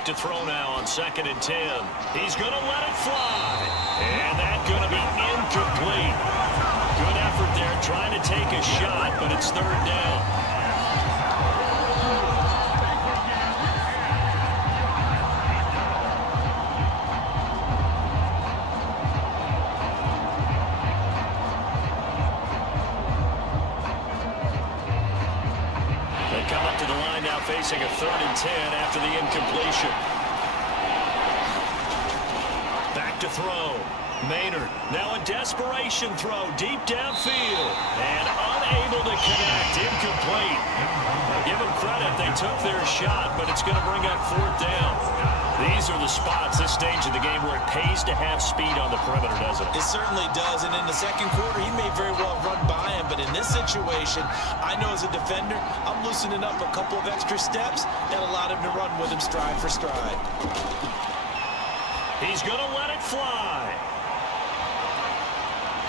To throw now on 2nd and 10. He's going to let it fly. And that's going to be incomplete. Good effort there trying to take a shot, but it's 3rd down. They come up to the line now facing a 3rd and 10 after the incompletion. Back to throw. Maynard, now a desperation throw deep downfield. And unable to connect, incomplete. Now give them credit, they took their shot, but it's going to bring up 4th down. These are the spots, this stage of the game, where it pays to have speed on the perimeter, doesn't it? It certainly does, and in the second quarter, he may very well run by him, but in this situation, I know as a defender, I'm loosening up a couple of extra steps that allowed him to run with him stride for stride. He's going to let it fly.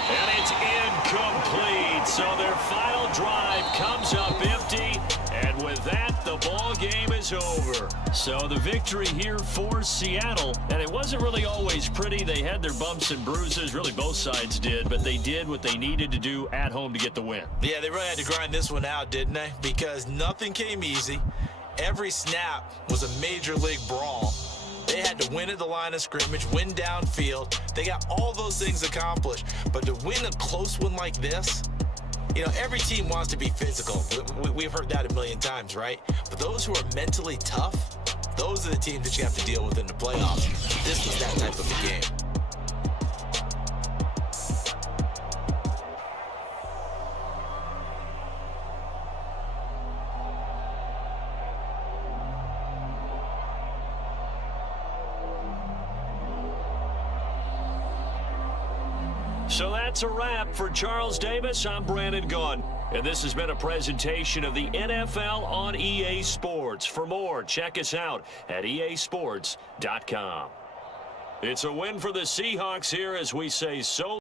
And it's incomplete. So their final drive comes up empty. And with that, the ball game is over. So the victory here for Seattle. And it wasn't really always pretty. They had their bumps and bruises. Really, both sides did. But they did what they needed to do at home to get the win. Yeah, they really had to grind this one out, didn't they? Because nothing came easy. Every snap was a major league brawl. They had to win at the line of scrimmage, win downfield. They got all those things accomplished. But to win a close one like this, you know, every team wants to be physical. We've heard that a million times, right? But those who are mentally tough, those are the teams that you have to deal with in the playoffs. This was that type of a game. So that's a wrap for Charles Davis. I'm Brandon Gunn. And this has been a presentation of the NFL on EA Sports. For more, check us out at easports.com. It's a win for the Seahawks here as we say so